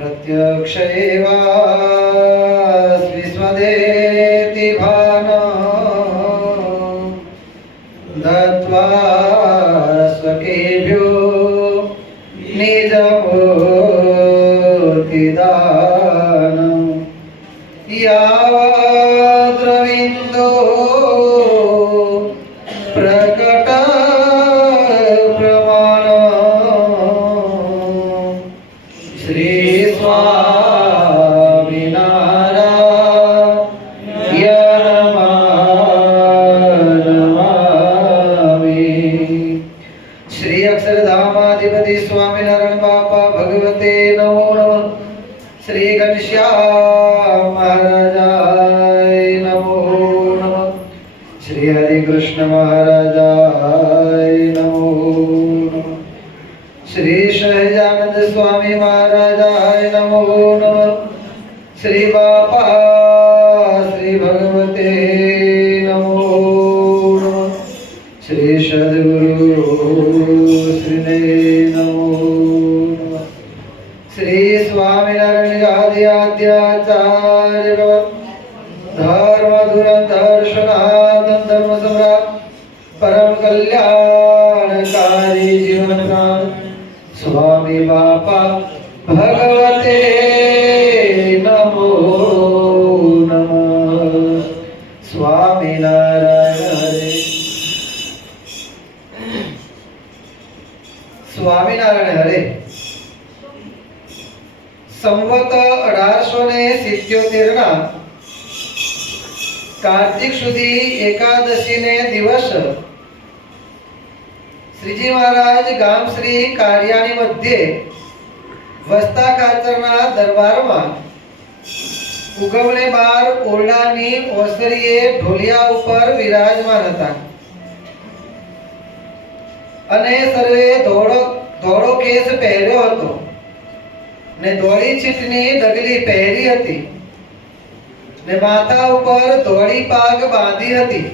प्रत्यक्ष एवास्मिस्मदेति भानं दत्त्वा स्वकेभ्यो निजमूर्तिदानं यावद्रविन्दो प्रकट प्रमाणं श्री श्री अक्षरधामाधिपति स्वामीनारायण बापा भगवते नमो नमः। श्री घनश्याम महाराजाय नमो नमः। श्री हरिकृष्ण महाराजाय नमो नमः। श्री सहजानंद स्वामी महाराजाय नमो नमः। श्री बापा श्री भगवते नमो नमः। श्री सद्गुरु श्री नमो नमः। श्री स्वामीनारायण आदि आद्याचार्य धर्म धुरंधर सनातन धर्म सम्राट परम कल्याणकारी जीवन का स्वामी बापा भगवते नमो नमः। स्वामीनारायण हरे। स्वामीनारायण हरे। संवत 1877 ના કાર્તિક સુધી એકાદશી ને દિવસ શ્રીજી મહારાજ ગામ શ્રી કારિયાણી મધ્યે વસ્તા ખાચરના દરબારમાં ઉગવલે બાર ઓરડાની ઓસરીએ ઢોલિયા ઉપર વિરાજમાન હતા અને સર્વે ધોળો કેસ પહેર્યો હતો ને ધોળી ચીટની ડગલી પહેરી હતી ને માથા ઉપર ધોળી પાગ બાંધી હતી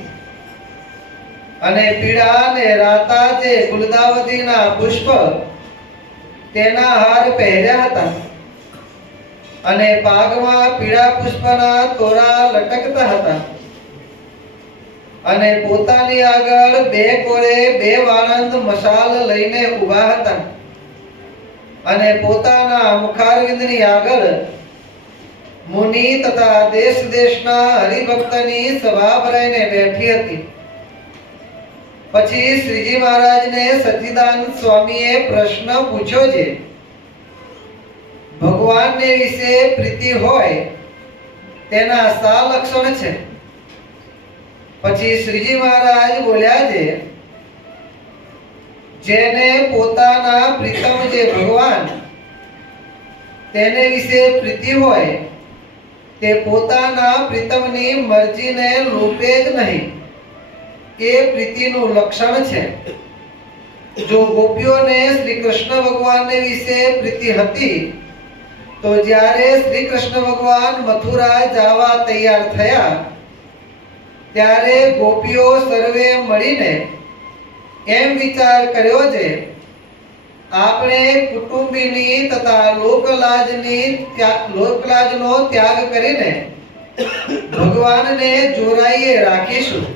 અને પીળા ને રાતા જે ગુલદાવતીના પુષ્પ તેના હાર પહેર્યા હતા અને પાગમાં પીળા પુષ્પના તોરા લટકતા હતા અને પોતાની આગળ બે કોરે બે વાળંદ મશાલ લઈને ઊભા હતા અને પોતાના મુખારવિંદની આગળ મુનિ તથા દેશ દેશના હરિભક્તની સભા ભરાઈને બેઠી હતી। પછી શ્રીજી મહારાજને સચ્ચિદાનંદ સ્વામીએ પ્રશ્ન પૂછ્યો છે ભગવાનને વિશે પ્રીતિ હોય તેના શા લક્ષણ છે? પછી શ્રીજી મહારાજ બોલ્યા છે જેને પોતાના પ્રીતમ જે ભગવાન તેને વિશે પ્રીતિ હોય તે પોતાના પ્રીતમની મરજીને લોપે જ નહીં એ પ્રીતિનું લક્ષણ છે। જો ગોપીઓને શ્રી કૃષ્ણ ભગવાનને વિશે પ્રીતિ હતી તો જ્યારે શ્રી કૃષ્ણ ભગવાન મથુરા જવા તૈયાર થયા ત્યારે ગોપીઓ સર્વે મળીને એમ વિચાર કર્યો છે આપણે કુટુંબીની તથા લોકલાજનો ત્યાગ કરીને ભગવાનને જોરાઈએ રાખીશું।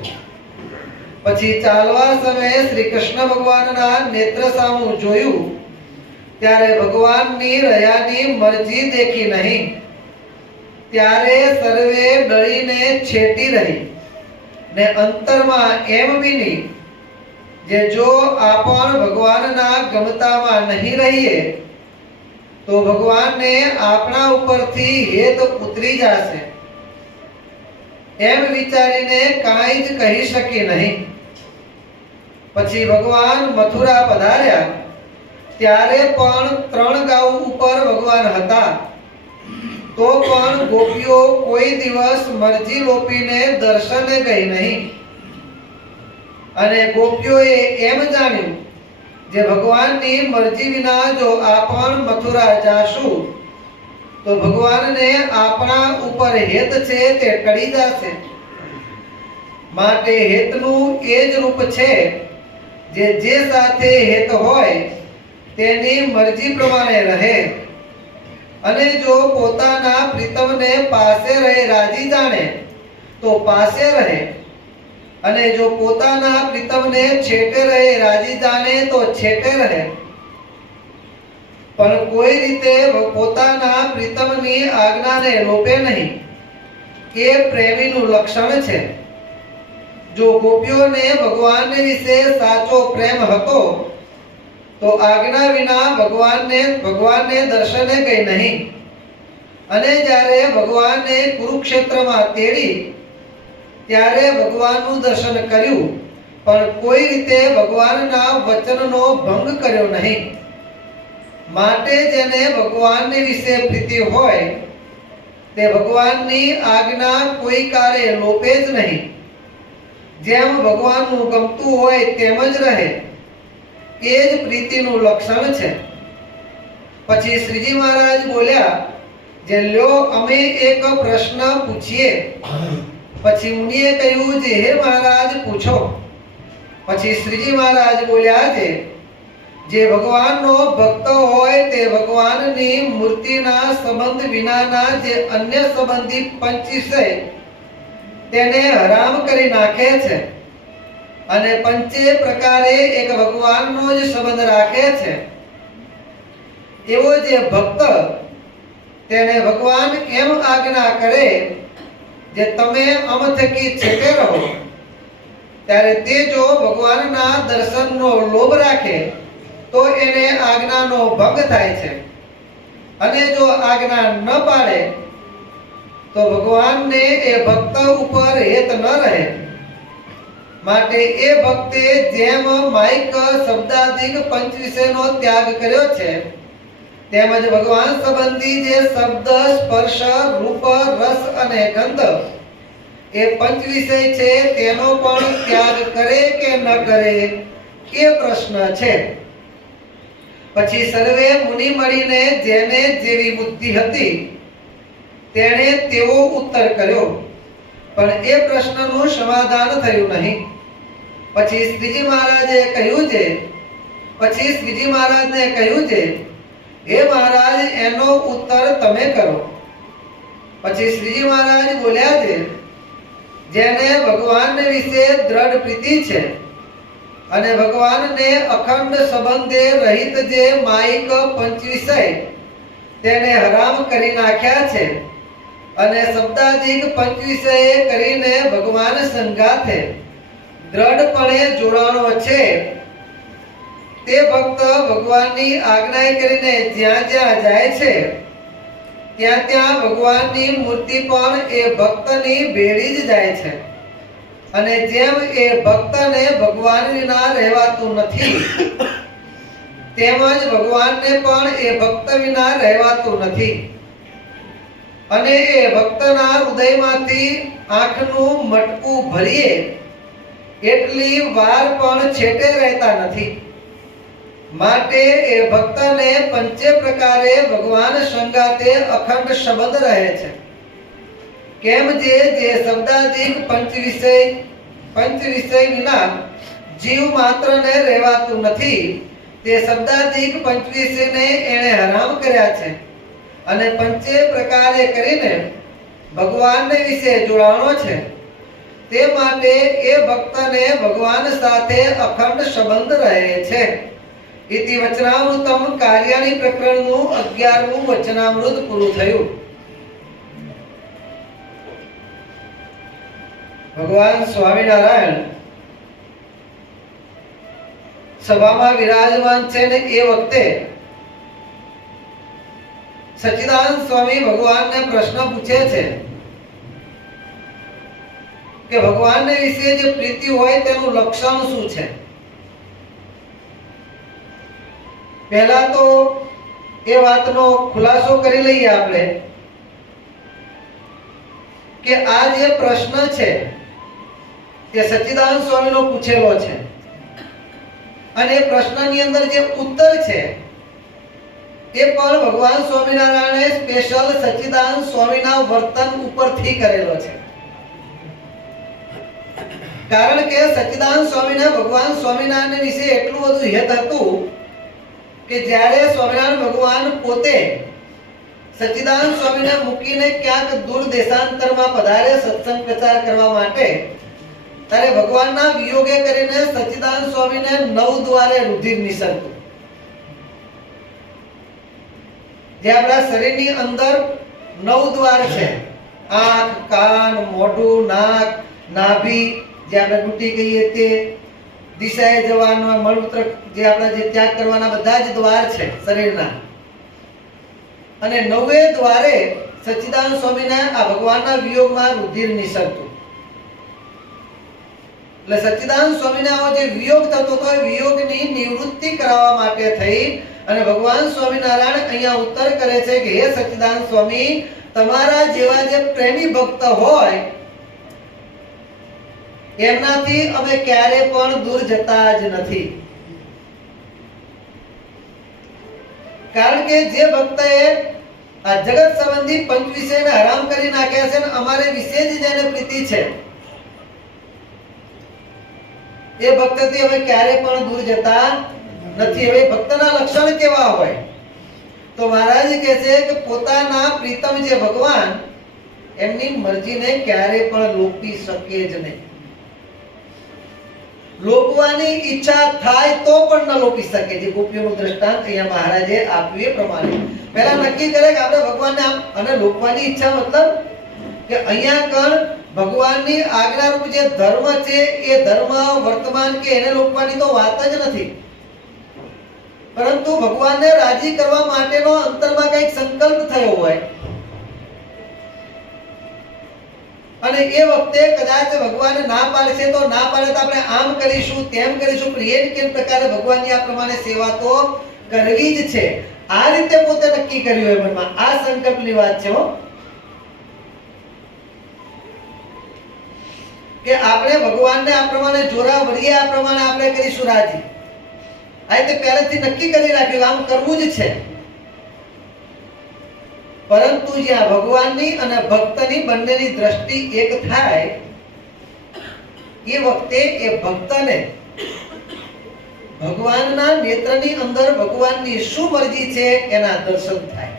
પછી ચાલવા સમયે શ્રી કૃષ્ણ ભગવાનના નેત્ર સામું જોયું ત્યારે ભગવાનની રયાની મરજી દેખી નહીં ત્યારે સર્વે ડળીને છેટી રહી ને અંતરમાં એમ વિની જે જો આપણ ભગવાનના ગમતામાં નહીં રહીએ તો ભગવાનને આપણા ઉપરથી હેત ઉતરી જશે એમ વિચારીને કાંઈ જ કહી શકી નહીં। પછી ભગવાન મથુરા પધાર્યા ત્યારે પણ 3 ગાઉ ઉપર ભગવાન હતા તો પણ ગોપીઓ કોઈ દિવસ મરજી લોપીને દર્શને ગઈ નહીં અને ગોપીઓએ એમ જાણ્યું જે ભગવાનની મરજી વિના જો આપણ મથુરા જાશું તો ભગવાનને આપણા ઉપર હેત છે તે ટળી જશે માટે હેતનું એ જ રૂપ છે જે સાથે હેત હોય તેની મરજી પ્રમાણે રહે અને જો પોતાના પ્રીતમને પાસે રહે રાજી જાણે તો પાસે રહે, અને જો પોતાના પ્રીતમને છેટે રહે રાજી જાણે તો છેટે રહે. પણ કોઈ રીતે પોતાના પ્રીતમની આજ્ઞાને લોપે નહીં, એ પ્રેમીનું લક્ષણ છે. જો ગોપીઓને ભગવાન વિશે સાચો પ્રેમ હતો તો આજ્ઞા વિના ભગવાનને દર્શને ગઈ નહીં. અને જ્યારે ભગવાને કુરુક્ષેત્રમાં તેડી ત્યારે ભગવાનનું દર્શન કર્યું, પણ કોઈ રીતે ભગવાનના વચનનો ભંગ કર્યો નહીં. માટે જેને ભગવાન વિશે પ્રીતિ હોય તે ભગવાનની આજ્ઞા કોઈ કાળે લોપે જ નહીં. જેમ ભગવાનનું ગમતું હોય તેમ જ રહે, એ જ પ્રીતિનું લક્ષણ છે. પછી શ્રીજી મહારાજ બોલ્યા, જે લ્યો અમે એક પ્રશ્ન પૂછીએ. પછી મુનિએ કહ્યું, જે હે મહારાજ પૂછો. પછી શ્રીજી મહારાજ બોલ્યા, જે ભગવાનનો ભક્ત હોય તે ભગવાનની મૂર્તિના સંબંધ વિનાના જે અન્ય સંબંધી પંચ વિષય તેને હરામ કરી નાખે છે, અને પંચે પ્રકારે એક ભગવાનનો જ સંબંધ રાખે છે, એવો જે ભક્ત તેને ભગવાન એમ આજ્ઞા કરે જે તમે અમ થકી છેટે રહો, ત્યારે તે જો ભગવાનના દર્શનનો લોભ રાખે તો એને આજ્ઞાનો ભંગ થાય છે. અને જો આજ્ઞા ન પાડે તો ભગવાનને એ ભક્ત ઉપર હેત ન રહે. માટે એ ભક્તે જેમ માઇક શબ્દાદિક પંચ વિષયનો ત્યાગ કર્યો છે, તેમજ ભગવાન સંબંધી જે શબ્દ, સ્પર્શ, રૂપ, રસ અને ગંધ એ પંચ વિષય છે તેનો પણ ત્યાગ કરે કે ન કરે, એ પ્રશ્ન છે. પછી સર્વે મુનિ મળીને જેને જેવી બુદ્ધિ હતી તેણે તેવો ઉત્તર કર્યો, પણ એ પ્રશ્નનું સમાધાન થયું નહીં. પછી શ્રીજી મહારાજને કહ્યું છે, હે મહારાજ, એનો ઉત્તર તમે કરો. પછી શ્રીજી મહારાજ બોલ્યા છે, જેને ભગવાન વિશે દ્રઢ પ્રીતિ છે અને ભગવાનને અખંડ સંબંધે રહિત જે માયિક પંચ વિષય તેને હરામ કરી નાખ્યા છે, અને શબ્દાદિક પંચ વિષય કરીને ભગવાન સંગાથે દ્રઢપણે જોડાણો છે, તે ભક્ત ભગવાનની આજ્ઞા કરીને જ્યાં જ્યાં જાય છે ત્યાં ત્યાં ભગવાનની મૂર્તિ પણ એ ભક્તની ભેળી જ જાય છે. અને જેમ એ ભક્તને ભગવાન વિના રહેવાતું નથી, તેમજ ભગવાનને પણ એ ભક્ત વિના રહેવાતું નથી. અને એ ભક્તના હૃદયમાંથી આંખનું મટકું ભરીએ એટલી વાર પણ છેટે રહેતા નથી. માટે એ ભક્તને પંચે પ્રકારે ભગવાન સંગાતે અખંડ સંબંધ રહે છે. કેમ જે શબ્દાદિક પંચ વિષય વિના જીવ માત્રને રહેવાતું નથી, તે શબ્દાદિક પંચ વિષયને એણે હરામ કર્યા છે, અને પંચે પ્રકારે કરીને ભગવાનને વિશે જોડાણો છે. તે માટે એ ભક્તને ભગવાન સાથે અખંડ સંબંધ રહે છે. ઇતિ વચનામૃતમ કાર્યાણી પ્રકરણનું 11મું વચનામૃત પૂરું થયું. ભગવાન સ્વામિનારાયણ સભામાં વિરાજમાન છે ને એ વખતે સચ્ચિદાનંદ સ્વામી ભગવાનને પ્રશ્ન પૂછે છે કે ભગવાનને વિશે જે પ્રીતિ હોય તેનું લક્ષણ શું છે. પહેલા તો એ વાતનો ખુલાસો કરી લઈએ આપણે કે આ જે પ્રશ્ન છે તે સચ્ચિદાનંદ સ્વામીનો પૂછેલો છે, અને એ પ્રશ્નની અંદર જે ઉત્તર છે એ પણ ભગવાન સ્વામિનારાયણે સ્પેશિયલ સચ્ચિદાનંદ સ્વામીના વર્તન ઉપરથી કરેલો છે. કારણ કે સચ્ચિદાનંદ સ્વામીને ભગવાન સ્વામિનારાયણ વિશે એટલું બધું હેત હતું કે જ્યારે સ્વામિનારાયણ ભગવાન પોતે સચ્ચિદાનંદ સ્વામીને મૂકીને ક્યાંક દૂર દેશાંતરમાં પધારે સત્સંગ પ્રચાર કરવા માટે, ત્યારે ભગવાનના વિયોગે કરીને સચ્ચિદાનંદ સ્વામીને 9 દ્વારે રુધિર નિસરતું. જે આપણા શરીરની અંદર 9 દ્વાર છે, આંખ, કાન, મોઢું, નાક, નાભી, જે આપણે ડૂટી કહીએ તે, દિશાએ જવાનો મળમૂત્ર, જે આપણા જે ત્યાગ કરવાના બધા જ દ્વાર છે શરીરના. અને 9 દ્વારે સચ્ચિદાનંદ સ્વામીને આ ભગવાનના વિયોગમાં રુધિર નિસરતું. એટલે સચ્ચિદાનંદ સ્વામીને આવો જે વિયોગ થતો હતો, એ વિયોગની નિવૃત્તિ કરાવવા માટે થઈ અને ભગવાન સ્વામિનારાયણ અહીંયા ઉત્તર કરે છે કે હે સચ્ચિદાનંદ સ્વામી, તમારા જેવા જે પ્રેમી ભક્ત હોય એમનાથી અમે ક્યારે પણ દૂર જતા જ નથી. કારણ કે જે ભક્તએ આ જગત સંબંધી પંચ વિષયને હરામ કરી નાખ્યા છે ને અમારે વિશે જ જેને પ્રીતિ છે, એ ભક્તથી અમે ક્યારે પણ દૂર જતા નથી. હવે ભક્તના લક્ષણ કેવા હોય? તો મહારાજ કહે છે કે પોતાના પ્રીતમ જે ભગવાન, એમની મરજીને ક્યારે પણ લોપી શકે જ નહીં. લોપવાની ઈચ્છા થાય તો પણ ન લોપી શકે. જે ગોપીઓનું દ્રષ્ટાંત અહીંયા મહારાજે આપ્યું એ પ્રમાણે પહેલા નક્કી કરે કે આપણે ભગવાનને આમ, અને લોપવાની ઈચ્છા મતલબ કે અહીંયા કણ ભગવાનની આજ્ઞારૂપ જે ધર્મ છે એ ધર્મ વર્તમાન કે એને લોપવાની તો વાત જ નથી, પરંતુ ભગવાનને રાજી કરવા માટેનો અંતરમાં કંઈક સંકલ્પ થયો હોય અને એ વખતે કદાચ ભગવાન ના પાડશે તો ના પાડે તો આપણે આમ કરીશું તેમ કરીશું, પણ એ કેમ પ્રકારે ભગવાનની આ પ્રમાણે સેવા તો કરવી જ છે. આ રીતે પોતે નક્કી કર્યું હોય મનમાં. આ સંકલ્પની વાત છે હો, કે આપણે ભગવાનને આ પ્રમાણે જોરા વળીએ, આ પ્રમાણે આપણે કરીશું રાજી. આ રીતે પહેલેથી નક્કી કરી રાખ્યું આમ કરવું જ છે. પરંતુ જ્યાં ભગવાનની અને ભક્તની બંનેની દ્રષ્ટિ એક થાય એ વખતે એ ભક્તને ભગવાનના નેત્રની અંદર ભગવાનની શું મરજી છે એના દર્શન થાય.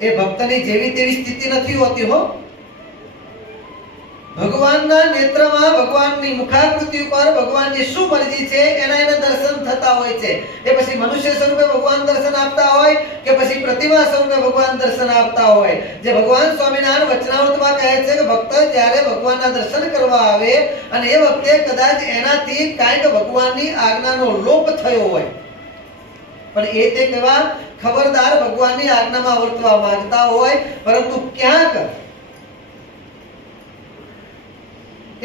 એ ભક્તની જેવી તેવી સ્થિતિ નથી હોતી હો. ભગવાનના નેત્રમાં ભગવાનની મુખાકૃતિ ઉપર ભગવાનની શું મરજી છે એના એને દર્શન થતા હોય છે. એ પછી મનુષ્ય સ્વરૂપે ભગવાન દર્શન આપતા હોય કે પછી પ્રતિમા સ્વરૂપે ભગવાન દર્શન આપતા હોય. જે ભગવાન સ્વામિનારાયણ વચનામૃતમાં કહે છે કે ભક્ત જ્યારે ભગવાનના દર્શન કરવા આવે અને એ વખતે કદાચ એનાથી કાંઈક ભગવાનની આજ્ઞાનો લોપ થયો હોય, પણ એ તે કેવા ખબરદાર ભગવાનની આજ્ઞામાં વર્તવા માંગતા હોય, પરંતુ ક્યાંક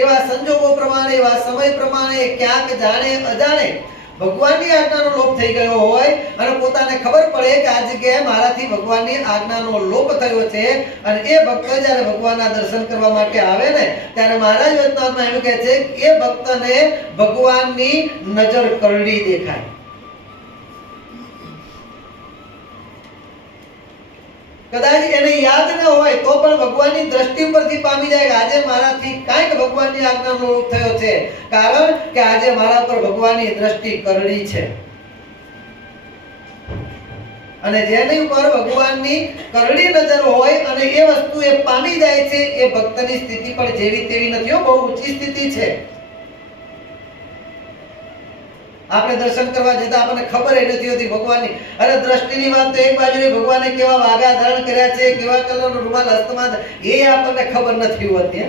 એવા સંજોગો પ્રમાણે, એવા સમય પ્રમાણે ક્યાંક જાણે અજાણે ભગવાનની આજ્ઞાનો લોપ થઈ ગયો હોય અને પોતાને ખબર પડે કે આ જગ્યાએ મારાથી ભગવાનની આજ્ઞાનો લોપ થયો છે, અને એ ભક્ત જ્યારે ભગવાનના દર્શન કરવા માટે આવે ને ત્યારે મહારાજ વચનામૃતમાં એવું કહે છે કે એ ભક્તને ભગવાનની નજર કરડી દેખાય. કદાચ એને યાદ ન હોય તો પણ ભગવાનની દ્રષ્ટિ ઉપરથી પામી જાય કે આજે મારાથી કાંઈક ભગવાનની આજ્ઞાનો લોપ થયો છે, કારણ કે આજે મારા પર ભગવાનની દ્રષ્ટિ કરડી છે. અને જેની ઉપર ભગવાનની કરડી નજર હોય અને એ વસ્તુ એ પામી જાય છે, એ ભક્તની સ્થિતિ પણ જેવી તેવી નથી, બહુ ઊંચી સ્થિતિ છે. આપણે દર્શન કરવા જતા આપણને ખબર એ નથી હોતી ભગવાનની. અરે દ્રષ્ટિની વાત તો એક બાજુ, ભગવાને કેવા વાઘા ધારણ કર્યા છે, કેવા કલરનો રૂમાલ હસ્તમાં, એ આપણને ખબર નથી હોતી.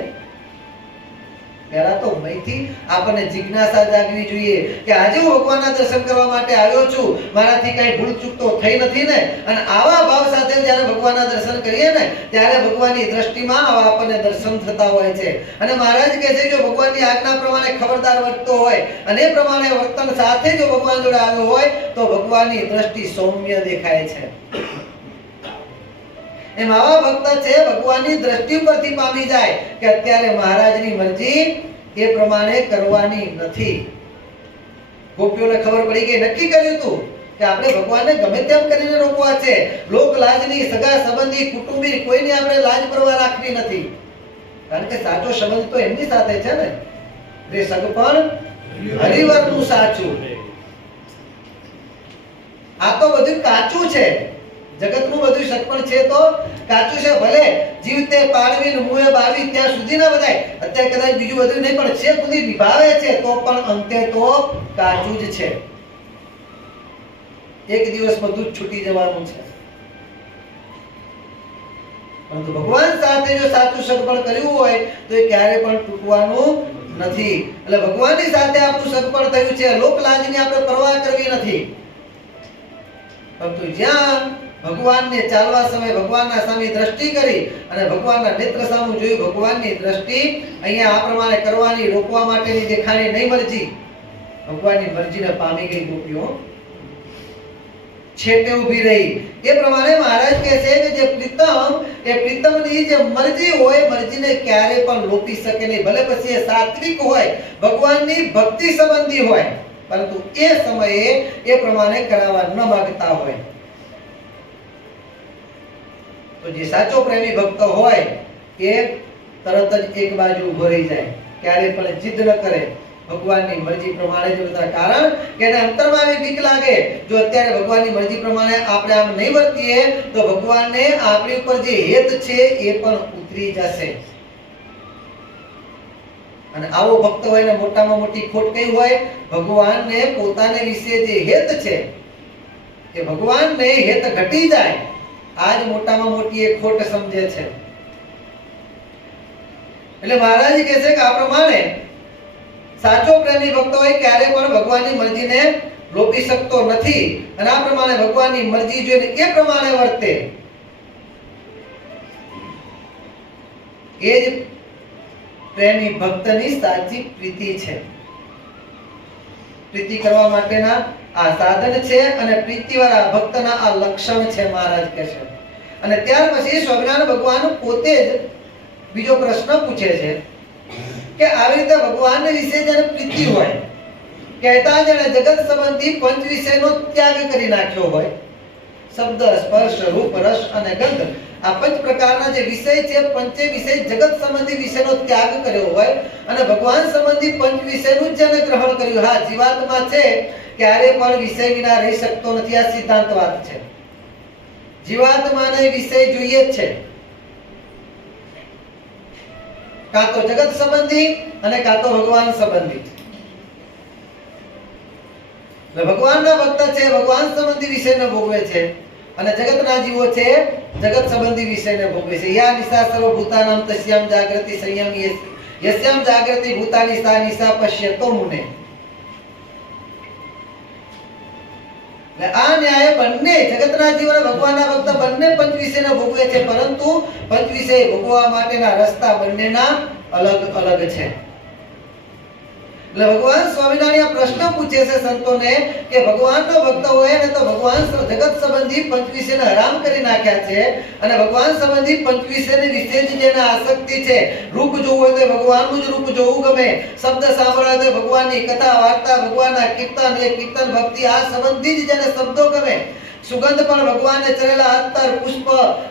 પહેલા તો મયથી આપણને જિજ્ઞાસા જાગવી જોઈએ કે આજે હું ભગવાનના દર્શન કરવા માટે આવ્યો છું, મારાથી કઈ ભૂલ ચૂક તો થઈ નથી ને. અને આવા ભાવ સાથે જ્યારે ભગવાનના દર્શન કરીએ ને ત્યારે ભગવાનની દ્રષ્ટિમાં આવા આપણને દર્શન થતા હોય છે. અને મહારાજ કહે છે કે ભગવાનની આજ્ઞા પ્રમાણે ખબરદાર વર્તતો હોય અને એ પ્રમાણે વર્તન સાથે જો ભગવાન જોડે આવ્યો હોય તો ભગવાનની દ્રષ્ટિ સૌમ્ય દેખાય છે. એમ આવા ભક્ત છે ભગવાનની દ્રષ્ટિ પરથી પામી જાય કે અત્યારે મહારાજની મરજી એ પ્રમાણે કરવાની નથી. ગોપીઓને ખબર પડી ગઈ, નક્કી કર્યું હતું કે આપણે ભગવાનને ગમે તેમ કરીને રોકવા છે. લોક લાજની, સગા સંબંધી, કુટુંબી કોઈની આપણે લાજ પરવા રાખવી નથી, કારણ કે સાચો સંબંધ તો એમની સાથે છે ને. રે સગપણ હરિવરનું સાચું. આ તો બધું કાચું છે. જગતનું બધું સત્પણ છે તો કાચું છે. ભલે જીવતે પાડવી ને મુએ બાળવી ત્યાં સુધી ના બધાય, અત્યારે કદાચ બીજું બધું નહીં પણ છે સુધી નિભાવે છે તો પણ અંતે તો કાચું જ છે. એક દિવસ બધું જ છૂટી જવાનું છે. પરંતુ ભગવાન સાથે જો સાચું સગપણ કર્યું હોય તો એ ક્યારે પણ તૂટવાનું નથી. એટલે ભગવાનની સાથે આપણું સગપણ થયું છે, લોક લાજની આપણે પરવા કરવી નથી. પરંતુ જ્યાં ભગવાનને ચાલવા સમયે ભગવાનના સામે દ્રષ્ટિ કરી અને ભગવાનના નેત્ર સામે જોઈ ભગવાનની દ્રષ્ટિ અહીંયા આ પ્રમાણે કરવાની, રોકવા માટેની દેખાણી નહીં મરજી, ભગવાનની મરજીને પામી ગઈ ગોપીઓ, છેટે ઊભી રહી. એ પ્રમાણે મહારાજ કહે છે કે જે પ્રીતમ એ પ્રીતમની જે મરજી હોય, મરજીને ક્યારે પણ લોપી શકે નહીં. ભલે પછી એ સાત્વિક હોય, ભગવાનની ભક્તિ સંબંધી હોય, પરંતુ એ સમયે એ પ્રમાણે કરાવવા ન માંગતા હોય. તો જે સાચો પ્રેમી ભક્ત હોય એ તરત જ એક બાજુ ઊભો રહી જાય, ક્યારે પણ જીદ ન કરે, ભગવાનની મરજી પ્રમાણે જ બધા. કારણ કે એને અંતરમાં બીક લાગે, જો અત્યારે ભગવાનની મરજી પ્રમાણે આપણે આમ નહીં વર્તીએ તો ભગવાનને આપણી ઉપર જે હેત છે એ પણ ઉતરી જશે. અને આવો ભક્ત હોય ને મોટામાં મોટી ખોટ કઈ હોય, ભગવાનને પોતાને વિશે જે હેત છે એ ભગવાનને હેત ઘટી જાય, આજ મોટામાં મોટી એક ખોટ સમજે છે. એટલે મહારાજ કહે છે કે આ પ્રમાણે સાચો પ્રેમી ભક્ત હોય ક્યારે પણ ભગવાનની મરજીને લોપી શકતો નથી. અને આ પ્રમાણે ભગવાનની મરજી જોઈને એ પ્રમાણે વર્તે, એ જ પ્રેમી ભક્તની સાચી પ્રીતિ છે. પ્રીતિ કરવા માટેના આ સાધન છે અને પ્રીતિવાળા ભક્તના આ લક્ષણ છે, મહારાજ કહે છે. અને ત્યાર પછી સ્વામિનારાયણ ભગવાન પોતે જ બીજો પ્રશ્ન પૂછે છે કે આવી રીતે ભગવાન વિશે જેને પ્રીતિ હોય, કહેતા જેને જગત સંબંધી પંચ વિષયનો ત્યાગ કરી નાખ્યો હોય, શબ્દ, સ્પર્શ, રૂપ, રસ અને ગંધ, આ પંચ પ્રકારના જે વિષય છે, પંચે વિષય જગત સંબંધી વિષયનો ત્યાગ કર્યો હોય અને ભગવાન સંબંધી પંચ વિષયનું જેને ગ્રહણ કર્યું. હા, જીવાત્મા છે ક્યારે પણ વિષય વિના રહી શકતો નથી, આ સિદ્ધાંત વાત છે. જીવાત્માને વિષય જોઈએ જ છે, કાં તો જગત સંબંધી અને કાં તો ભગવાન સંબંધી. ભગવાનના ભક્ત છે ભગવાન સંબંધી વિષયને ભોગવે છે અને જગતના જીવો છે જગત સંબંધી વિષયને ભોગવે છે. યા નિશા સર્વભૂતાનામ તસ્યામ જાગૃતિ સંયમ યસ્યામ જાગૃતિ ભૂતાની સા નિશા પશ્યતો મુને. આ ન્યાય બંને જગતના જીવ અને ભગવાનના ભક્ત બંને પંચ વિષયને ભોગવે છે, પરંતુ પંચ વિષય ભોગવવા માટેના રસ્તા બંનેના અલગ અલગ છે. એટલે ભગવાન સ્વામિનારાયણ પ્રશ્ન પૂછે છે સંતોને કે ભગવાનનો ભક્ત હોય ને તો ભગવાન જગત સંબંધી પંચ વિષયને હરામ કરી નાખ્યા છે અને ભગવાન સંબંધી પંચ વિષયની વિશેષ જેને આસક્તિ છે, રૂપ જોવું હોય તો ભગવાનનું જ રૂપ જોવું ગમે, શબ્દ સાંભળવા તો ભગવાનની કથા વાર્તા, ભગવાનના કીર્તન, એ કીર્તન ભક્તિ આ સંબંધી જ જેને શબ્દો ગમે, સુગંધ પણ ભગવાનને ચરેલા અત્તર, પુષ્પ,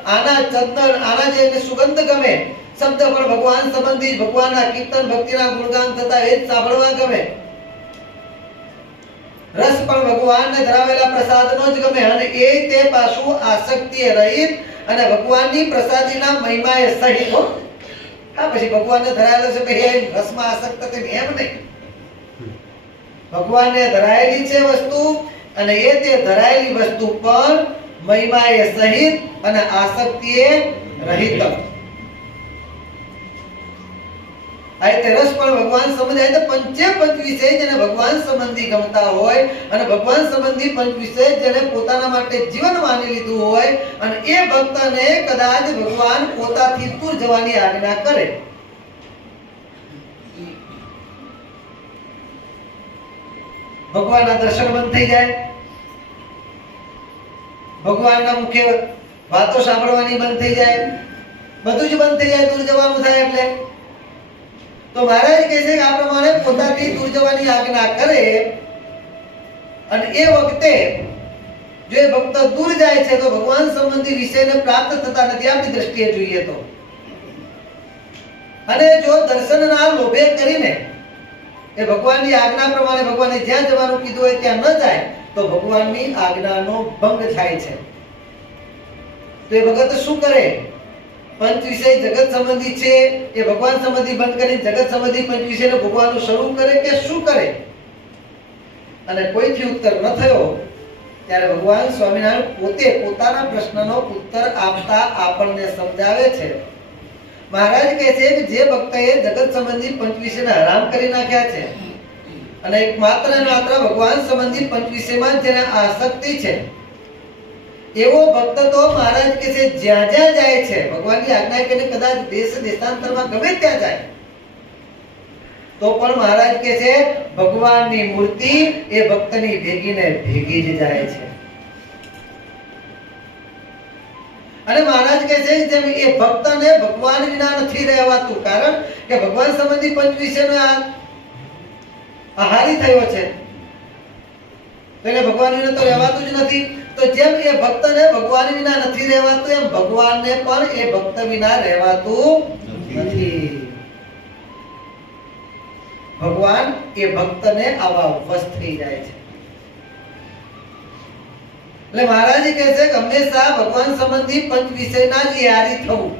આના ચંદન, આના જે સુગંધ ગમે, શબ્દ પણ ભગવાન સંબંધી, ભગવાનના કીર્તન ભક્તિના ગુણગાન થતા એ જ સાંભળવા ગમે, રસ પણ ભગવાનને ધરાવેલા પ્રસાદનો જ ગમે અને એ તે પાછું આસક્તિએ રહિત અને ભગવાનની પ્રસાદીના મહિમાએ સહિત. હા, પછી ભગવાનને ધરાયેલો છે કે એ રસમાં આસક્ત છે એમ નહીં, ભગવાનને ધરાયેલી છે વસ્તુ અને એ તે ધરાયેલી વસ્તુ પર મહિમાએ સહિત અને આસક્તિએ રહિત. આયતે રસ પણ ભગવાન સંબંધી, આયતે પંચે પંચ વિષય જેને ભગવાન સંબંધી ગમતા હોય અને ભગવાન સંબંધી પંચ વિષય જેને પોતાના માટે જીવન માની લીધું હોય અને એ ભક્તને કદાચ ભગવાન પોતાથી દૂર જવાની આજ્ઞા કરે, ભગવાનના દર્શન બંધ થઈ જાય, ભગવાનના મુખે વાતો સાંભળવાની બંધ થઈ જાય, બધું જ બંધ થઈ જાય, દૂર જવાનું થાય. એટલે તો મહારાજ કહે છે કે આ પ્રમાણે પોતાથી દૂર જવાની આજ્ઞા કરે અને એ વખતે જો એ ભક્ત દૂર જાય છે તો ભગવાન સંબંધી વિષયને પ્રાપ્ત થતા નથી આપણી દ્રષ્ટિએ જોઈએ તો. અને જો દર્શનના લોભે કરીને એ ભગવાનની આજ્ઞા પ્રમાણે ભગવાને જ્યાં જવાનું કીધું હોય ત્યાં ન જાય તો ભગવાનની આજ્ઞાનો ભંગ થાય છે. તો એ ભગત શું કરે? પંચ વિષય જગત સંબંધી છે એ ભગવાન સંબંધી બંધ કરી જગત સંબંધી પંચ વિષયને ભોગવવાનું શરૂ કરે કે શું કરે? અને કોઈથી ઉત્તર ન થયો ત્યારે ભગવાન સ્વામિનારાયણ પોતે પોતાના પ્રશ્નનો ઉત્તર આપતા આપણને સમજાવે છે. મહારાજ કહે છે કે જે ભક્તએ જગત સંબંધી પંચ વિષયને હરામ કરી નાખ્યા છે અને એક માત્ર ને માત્ર ભગવાન સંબંધી પંચ વિષયમાં જેને આસક્તિ છે એવો ભક્ત તો મહારાજ કહે છે જ્યાં જ્યાં જાય છે ભગવાનની આજ્ઞા કરીને કદાચ દેશ દેશાંતરમાં ગમે ત્યાં જાય તો પણ મહારાજ કહે છે ભગવાનની મૂર્તિ એ ભક્તની ભેગીને ભેગી જ જાય છે. અને મહારાજ કહે છે જેમ એ ભક્તને ભગવાન વિના નથી રહેવાતું, કારણ કે ભગવાન સંબંધી પંચ વિષયનો આહારી થયો છે તો એને ભગવાન વિના તો રહેવાતું જ નથી. તો જેમ એ ભક્તને ભગવાન વિના નથી રહેવાતું એમ ભગવાનને પણ એ ભક્ત વિના રહેવાતું નથી. ભગવાન એ ભક્તને આવા વશ થઈ જાય છે. એટલે મહારાજ કહે છે કે હંમેશા ભગવાન સંબંધી પંચ વિષયના જ યારી થવું.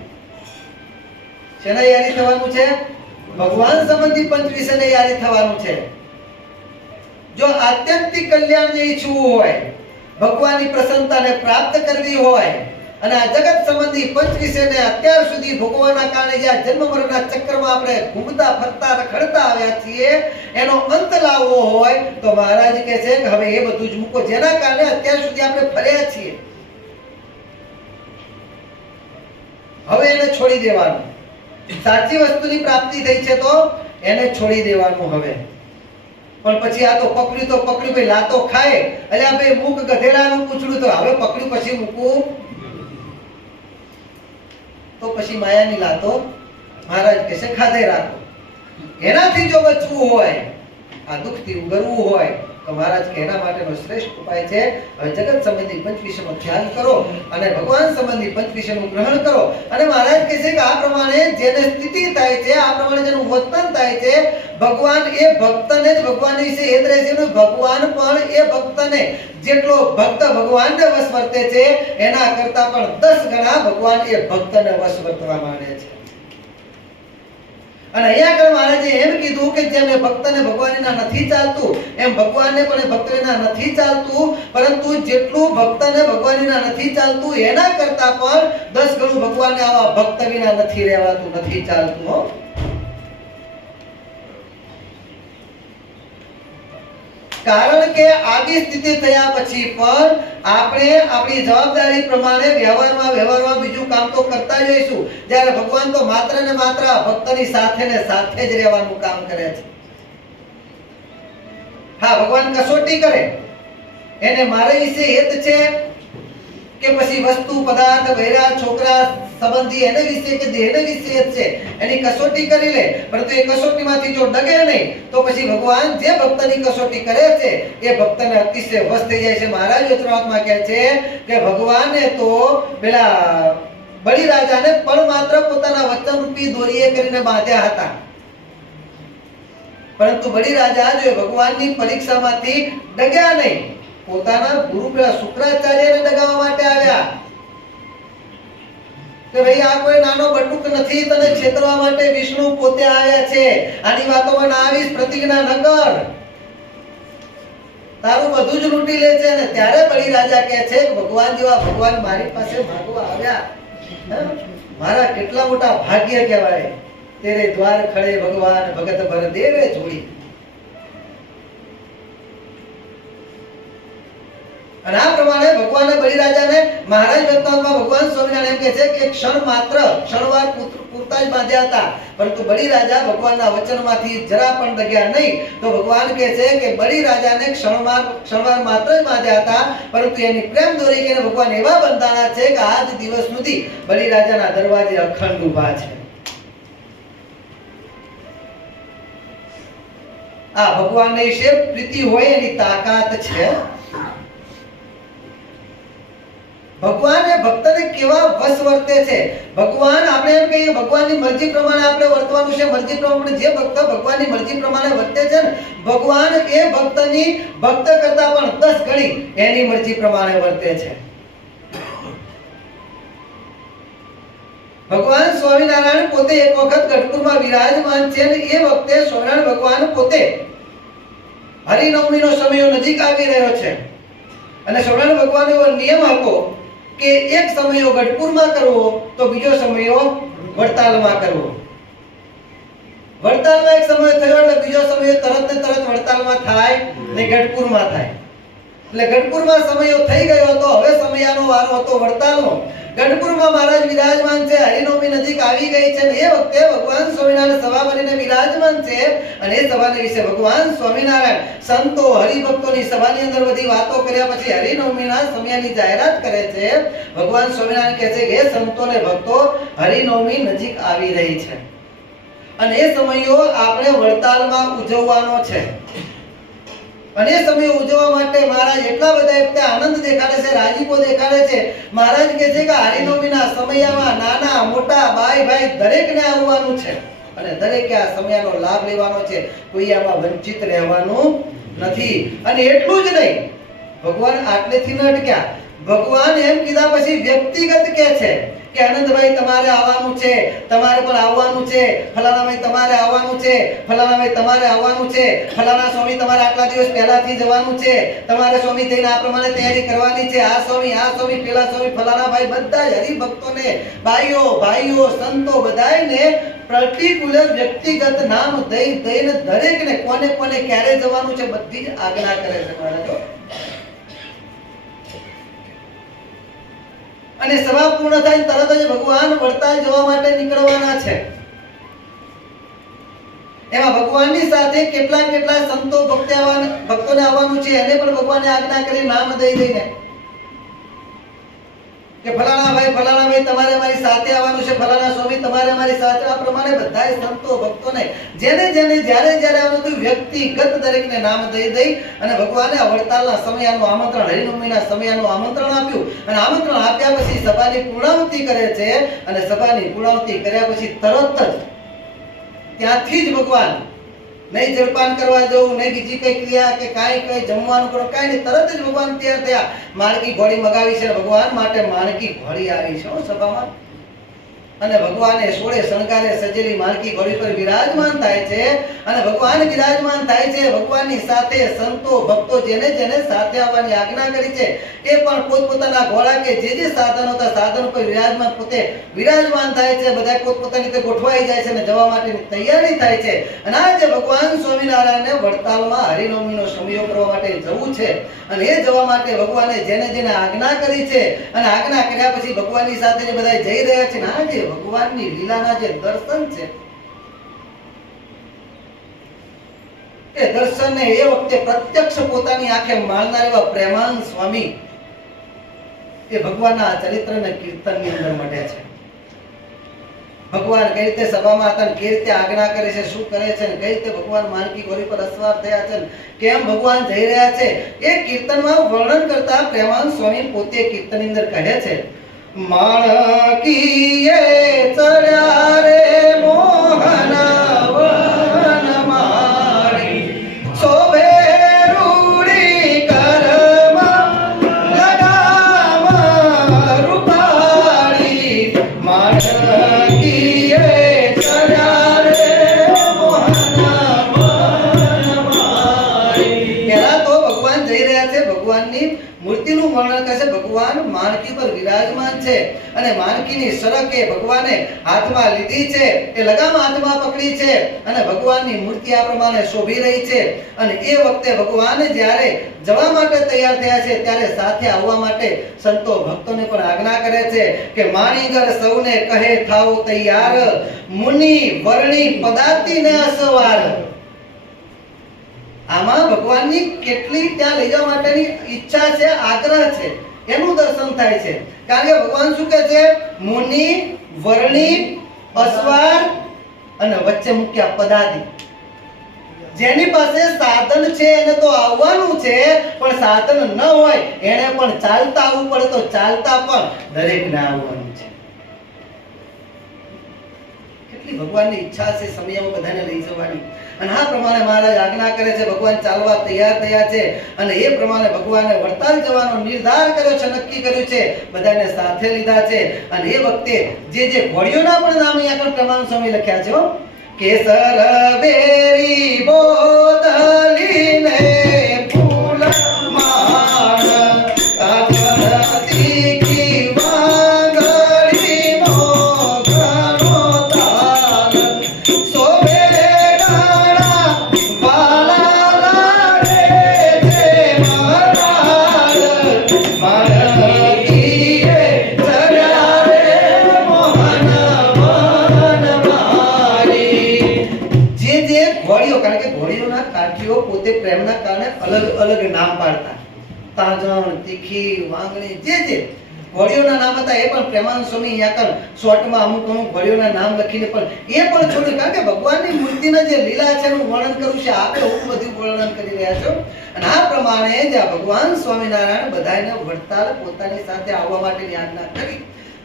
શેના યારી થવાનું છે? ભગવાન સંબંધી પંચ વિષયને યારી થવાનું છે. જો આત્યંતિક કલ્યાણને ઈચ્છવું હોય, ભગવાનની પ્રસન્નતાને પ્રાપ્ત કરવી હોય અને આ જગત સંબંધી પંચ વિષયને અત્યાર સુધી ભોગવવાના કારણે જે જન્મ મરણના ચક્રમાં આપણે ઘૂમતા ફરતા રખડતા આવ્યા છીએ એનો અંત લાવવો હોય તો મહારાજ કહે છે કે હવે એ બધું જ મૂકો જેના કારણે અત્યાર સુધી આપણે ફર્યા છીએ. હવે એને છોડી દેવાનું. સાચી વસ્તુની પ્રાપ્તિ થઈ છે તો એને છોડી દેવાનું. હવે પણ પછી આ તો પકડ્યું ભાઈ લાતો ખાય એટલે આ ભાઈ મૂક ગધેડાનું પૂછડું તો હવે પકડ્યું પછી મૂકવું તો પછી માયાની લાતો મહારાજ કહે છે ખાધે રાખો. એનાથી જો બચવું હોય, આ દુઃખથી ઉગરવું હોય તો મહારાજ કે એના માટેનો શ્રેષ્ઠ ઉપાય છે હવે જગત સંબંધી પંચ વિષયનો ધ્યાન કરો અને ભગવાન સંબંધી પંચ વિષયનું ગ્રહણ કરો. અને મહારાજ કહે છે કે આ પ્રમાણે જેને સ્થિતિ થાય છે, આ પ્રમાણે જેનું વર્તન થાય છે, ભગવાન એ ભક્તને જ ભગવાન વિશે હેત રહે છે. ભગવાન પણ એ ભક્તને જેટલો ભક્ત ભગવાનને વશ વર્તે છે એના કરતા પણ 10 ગણા ભગવાન એ ભક્તને વશ વર્તવા માંડે છે. અને અહીંયા આગળ મહારાજે એમ કીધું કે જેમ એ ભક્તને ભગવાનના નથી ચાલતું એમ ભગવાનને પણ એ ભક્ત વિના નથી ચાલતું, પરંતુ જેટલું ભક્તને ભગવાનના નથી ચાલતું એના કરતા પણ 10 ગણું ભગવાનને આવા ભક્ત વિના નથી રહેવાતું, નથી ચાલતું. હો કારણ કે આવી સ્થિતિ થયા પછી પણ આપણે આપણી જવાબદારી પ્રમાણે વ્યવહારમાં બીજું કામ તો કરતા જઈશું. જ્યારે ભગવાન તો માત્ર ને માત્ર ભક્તની સાથે ને સાથે જ રહેવાનું કામ કરે છે. હા, ભગવાન કસોટી કરે, એને મારા વિશે હેત છે કે પછી વસ્તુ પદાર્થ બૈરા છોકરા સંબંધી એને વિશે કે દેહને વિશે હેત છે એની કસોટી કરી લે. પરંતુ એ કસોટીમાંથી જો ડગે નહીં તો પછી ભગવાન જે ભક્તની કસોટી કરે છે એ ભક્તને અતિશય વશ થઈ જાય છે. મહારાજ વચનામૃતમાં કહે છે કે ભગવાને તો પેલા બળી રાજાને પણ માત્ર પોતાના વચન રૂપી દોરીએ કરીને બાંધ્યા હતા, પરંતુ બળી રાજા જો ભગવાનની પરીક્ષામાંથી ડગ્યા નહીં, પોતાના ગુરુ પેલા શુક્રાચાર્યને ડગાવવા માટે આવ્યા કે ભાઈ આ કોઈ નાનો બટુક નથી, તને છેતરવા માટે વિષ્ણુ પોતે આવ્યા છે, આની વાતોમાં ના આવીશ, પ્રતિજ્ઞા ન કર, તારું બધું જ લૂંટી લે છે. અને ત્યારે બળી રાજા કહે છે કે ભગવાન જેવા ભગવાન મારી પાસે માંગવા આવ્યા, મારા કેટલા મોટા ભાગ્ય કહેવાય. તેરે દ્વાર ખડે ભગવાન ભગત ભર દેવે જોડી. અને આ પ્રમાણે ભગવાને બલિરાજાને મહારાજ વચનામૃતમાં ભગવાન સ્વામિનારાયણ કહે છે કે ક્ષણવાર પૂરતા જ બાંધ્યા હતા, પરંતુ બલિરાજા ભગવાનના વચનમાંથી જરા પણ ડગ્યા નહીં. તો ભગવાન કહે છે કે બલિરાજાને ક્ષણવાર માત્ર જ બાંધ્યા હતા, પરંતુ એની પ્રેમ દોરી કે ભગવાન એવા બંધાણા છે કે આજ દિવસ સુધી બલિરાજાના દરવાજે અખંડ ઊભા છે. આ ભગવાનને વિશે પ્રીતિ હોય એની તાકાત છે. ભગવાન એ ભક્તને કેવા વશ વર્તે છે. ભગવાન આપણે એમ કહીએ ભગવાનની મરજી પ્રમાણે આપણે વર્તવાનું છે, મરજી પ્રમાણે જે ભક્ત ભગવાનની મરજી પ્રમાણે વર્તે છે ને ભગવાન એ ભક્તની ભક્ત કરતા પણ 10 ગણી એની મરજી પ્રમાણે વર્તે છે. ભગવાન સ્વામિનારાયણ પોતે એક વખત ગઢપુરમાં વિરાજમાન છે અને એ વખતે સ્વામિનારાયણ ભગવાન પોતે હરિનવમીનો સમય નજીક આવી રહ્યો છે અને સ્વામિનારાયણ ભગવાન એવો નિયમ હતો કે એક સમયો ગઢપુરમાં કરવો તો બીજો સમયો વડતાલમાં કરવો. વડતાલમાં એક સમય થયો એટલે બીજો સમય તરત ને તરત વડતાલમાં થાય ને ગઢપુરમાં થાય. એટલે ગઢપુરમાં સમયો થઈ ગયો હતો, હવે સમયાનો વારો હતો વડતાલનો. ગઢપુરમાં મહારાજ વિરાજમાન છે, હરિનવમી નજીક આવી ગઈ છે અને એ વખતે ભગવાન સ્વામિનારાયણ સભા બનીને વિરાજમાન છે અને એ સભાને વિશે ભગવાન સ્વામિનારાયણ સંતો હરિભક્તોની સભાની અંદર બધી વાતો કર્યા પછી હરિનવમીના સમયની જાહેરાત કરે છે. ભગવાન સ્વામિનારાયણ કહે છે કે હે સંતો ને ભક્તો, હરિનવમી નજીક આવી રહી છે અને એ સમયો આપણે વડતાલમાં ઉજવવાનો છે. અને એ સમય ઉજવવા માટે મહારાજ એટલા બધા આનંદ દેખાડે છે, રાજીપો દેખાડે છે. મહારાજ કહે છે કે હરિનવમીના સમયમાં નાના મોટા બાઈ ભાઈ દરેકને આવવાનું છે અને દરેકે આ સમયનો લાભ લેવાનો છે. કોઈ આમાં વંચિત રહેવાનું નથી. અને એટલું જ નહીં, ભગવાન આટલેથી ન અટક્યા. ભગવાન એમ કીધા પછી વ્યક્તિગત કહે છે કે આનંદભાઈ તમારે આવવાનું છે, તમારે પણ આવવાનું છે, ફલાણા ભાઈ તમારે આવવાનું છે, ફલાણા ભાઈ તમારે આવવાનું છે, ફલાણા સ્વામી તમારે આટલા દિવસ પહેલાથી જવાનું છે, તમારે સ્વામી થઈને આ પ્રમાણે તૈયારી કરવાની છે, આ સ્વામી પેલા સ્વામી ફલાણા ભાઈ બધા જ હરિભક્તોને ભાઈઓ ભાઈઓ સંતો બધાયને પર્ટિક્યુલર વ્યક્તિગત નામ દઈને દરેકને કોને કોને ક્યારે જવાનું છે બધી જ આજ્ઞા કરે છે મહારાજો. અને સભા પૂર્ણ થાય તરત જ ભગવાન વડતાલ જવા માટે નીકળવાના છે. એમાં ભગવાનની સાથે કેટલા સંતો ભક્તોને આવવાનું છે એને પણ ભગવાને આજ્ઞા કરી નામ દઈ દઈને કે ફલાણા ભાઈ તમારે મારી સાથે આવવાનું છે, ફલાણા સ્વામી તમારે મારી સાથે. આ પ્રમાણે બધા સંતો ભક્તોને જેને જ્યારે આવવાનું હતું વ્યક્તિગત દરેકને નામ દઈ અને ભગવાને વડતાલના સમયનું આમંત્રણ, હરિનવમીના સમયનું આમંત્રણ આપ્યું અને આમંત્રણ આપ્યા પછી સભાની પૂર્ણાહુતિ કરે છે અને સભાની પૂર્ણાહુતિ કર્યા પછી તરત જ ત્યાંથી જ ભગવાન નહીં જળપાન કરવા જવું, નહીં બીજી કઈ ક્રિયા કે કઈ જમવાનું કરો, કઈ નહીં, તરત જ ભગવાન તૈયાર થયા. માણકી ઘોડી મગાવી છે, ભગવાન માટે માણકી ઘોડી આવી છે સભામાં અને ભગવાને સોળે શણગારે સજેલી માણકી ઘોડી પર વિરાજમાન થાય છે અને ભગવાન વિરાજમાન થાય છે. ભગવાનની સાથે સંતો ભક્તો જેને સાથે આવવાની આજ્ઞા કરી છે એ પણ પોતપોતાના ઘોડા કે જે સાધનો હતા સાધનો પર પોતે વિરાજમાન થાય છે. બધા પોતપોતાની રીતે ગોઠવાઈ જાય છે અને જવા માટેની તૈયારી થાય છે. અને આજે ભગવાન સ્વામિનારાયણને વડતાલમાં હરિનવમીનો સમયો કરવા માટે જવું છે અને એ જવા માટે ભગવાને જેને આજ્ઞા કરી છે અને આજ્ઞા કર્યા પછી ભગવાનની સાથે જે બધા જઈ રહ્યા છે ને આજે ભગવાનની લીલાના જે દર્શન છે એ દર્શનને એ વખતે પ્રત્યક્ષ પોતાની આંખે માણનાર એવા પ્રેમાન સ્વામી એ ભગવાનના ચરિત્રને કીર્તનની અંદર મળે છે. ભગવાન કઈ રીતે સભામાં હતા, કઈ રીતે આજ્ઞા કરે છે, શું કરે છે, કઈ રીતે ભગવાન માનકી ઘોડી પર અસવાર થયા છે, કેમ ભગવાન જઈ રહ્યા છે એ કીર્તનમાં વર્ણન કરતા પ્રેમાન સ્વામી પોતે કીર્તનની અંદર કહે છે માણકીએ ચડ્યા રે મોહન વન મારી શોભે રૂડી કરમાં લગામ રૂપાળી માણકીએ ચડ્યા રે મોહન વન મારી. પહેલા તો ભગવાન જઈ રહ્યા છે, ભગવાનની મૂર્તિનું વર્ણન કરે છે. ભગવાન માણકી પર વિરાજમાન છે અને માણકીની સરક એ ભગવાને હાથમાં લીધી છે, એ લગામ હાથમાં પકડી છે અને ભગવાનની મૂર્તિ આ પ્રમાણે શોભી રહી છે. અને એ વખતે ભગવાન જ્યારે જવા માટે તૈયાર થયા છે ત્યારે સાથે આવવા માટે સંતો ભક્તોને પણ આજ્ઞા કરે છે કે માણીગર સૌને કહે થાઓ તૈયાર, મુનિ વર્ણી પદાતિને અસવાર. આમાં ભગવાનની કેટલી ત્યાં લઈ જવા માટેની ઈચ્છા છે, આગ્રહ છે, એનું દર્શન થાય છે. કારણ કે ભગવાન શું કહે છે? મુનિ વર્ણી અસવાર અને વચ્ચે મૂક્યા પદાતિ. જેની પાસે સાધન છે એને તો આવવાનું છે, પણ સાધન ન હોય એને પણ ચાલતા આવવું પડે તો ચાલતા પણ દરેકને આવવાનું છે. એટલી ભગવાનની ઈચ્છા છે સમયમાં બધાને લઈ જવાની. અને આ પ્રમાણે મહારાજ આજ્ઞા કરે છે. ભગવાન ચાલવા તૈયાર થયા છે અને એ પ્રમાણે ભગવાને વડતાલ જવાનો નિર્ધાર કર્યો છે, નક્કી કર્યું છે, બધાને સાથે લીધા છે. અને એ વખતે જે ઘોડીઓના પણ નામ અહીંયા આગળ પ્રમાણ સ્વામી લખ્યા છે હો. કેસર બેરી બોધલીને ફૂલ માળ કાજળતી કી વાંગડીનો ઘણો તાલ સોબે ડાળા વાલા લાડે છે મહારાજ માળીએ ચર્યા રે મોહન ઘોડીઓ, કારણ કે ઘોડીઓના કાઠીઓ પોતે પ્રેમના કારણે અલગ અલગ નામ પાડતા. તાજણ, તીખી, વાંગણી, જે ઘોડીઓના નામ હતા એ પણ પ્રેમાનંદ સ્વામી અહીંયા કર શોર્ટમાં અમુક ઘોડીઓના નામ લખીને પણ એ પણ છોડ્યું. કારણ કે ભગવાનની મૂર્તિના જે લીલા છે એનું વર્ણન કરવું છે, આપણે હું બધું વર્ણન કરી રહ્યા છો. અને આ પ્રમાણે જ્યાં ભગવાન સ્વામિનારાયણ બધાને વડતાલ પોતાની સાથે આવવા માટેની આજ્ઞા કરી.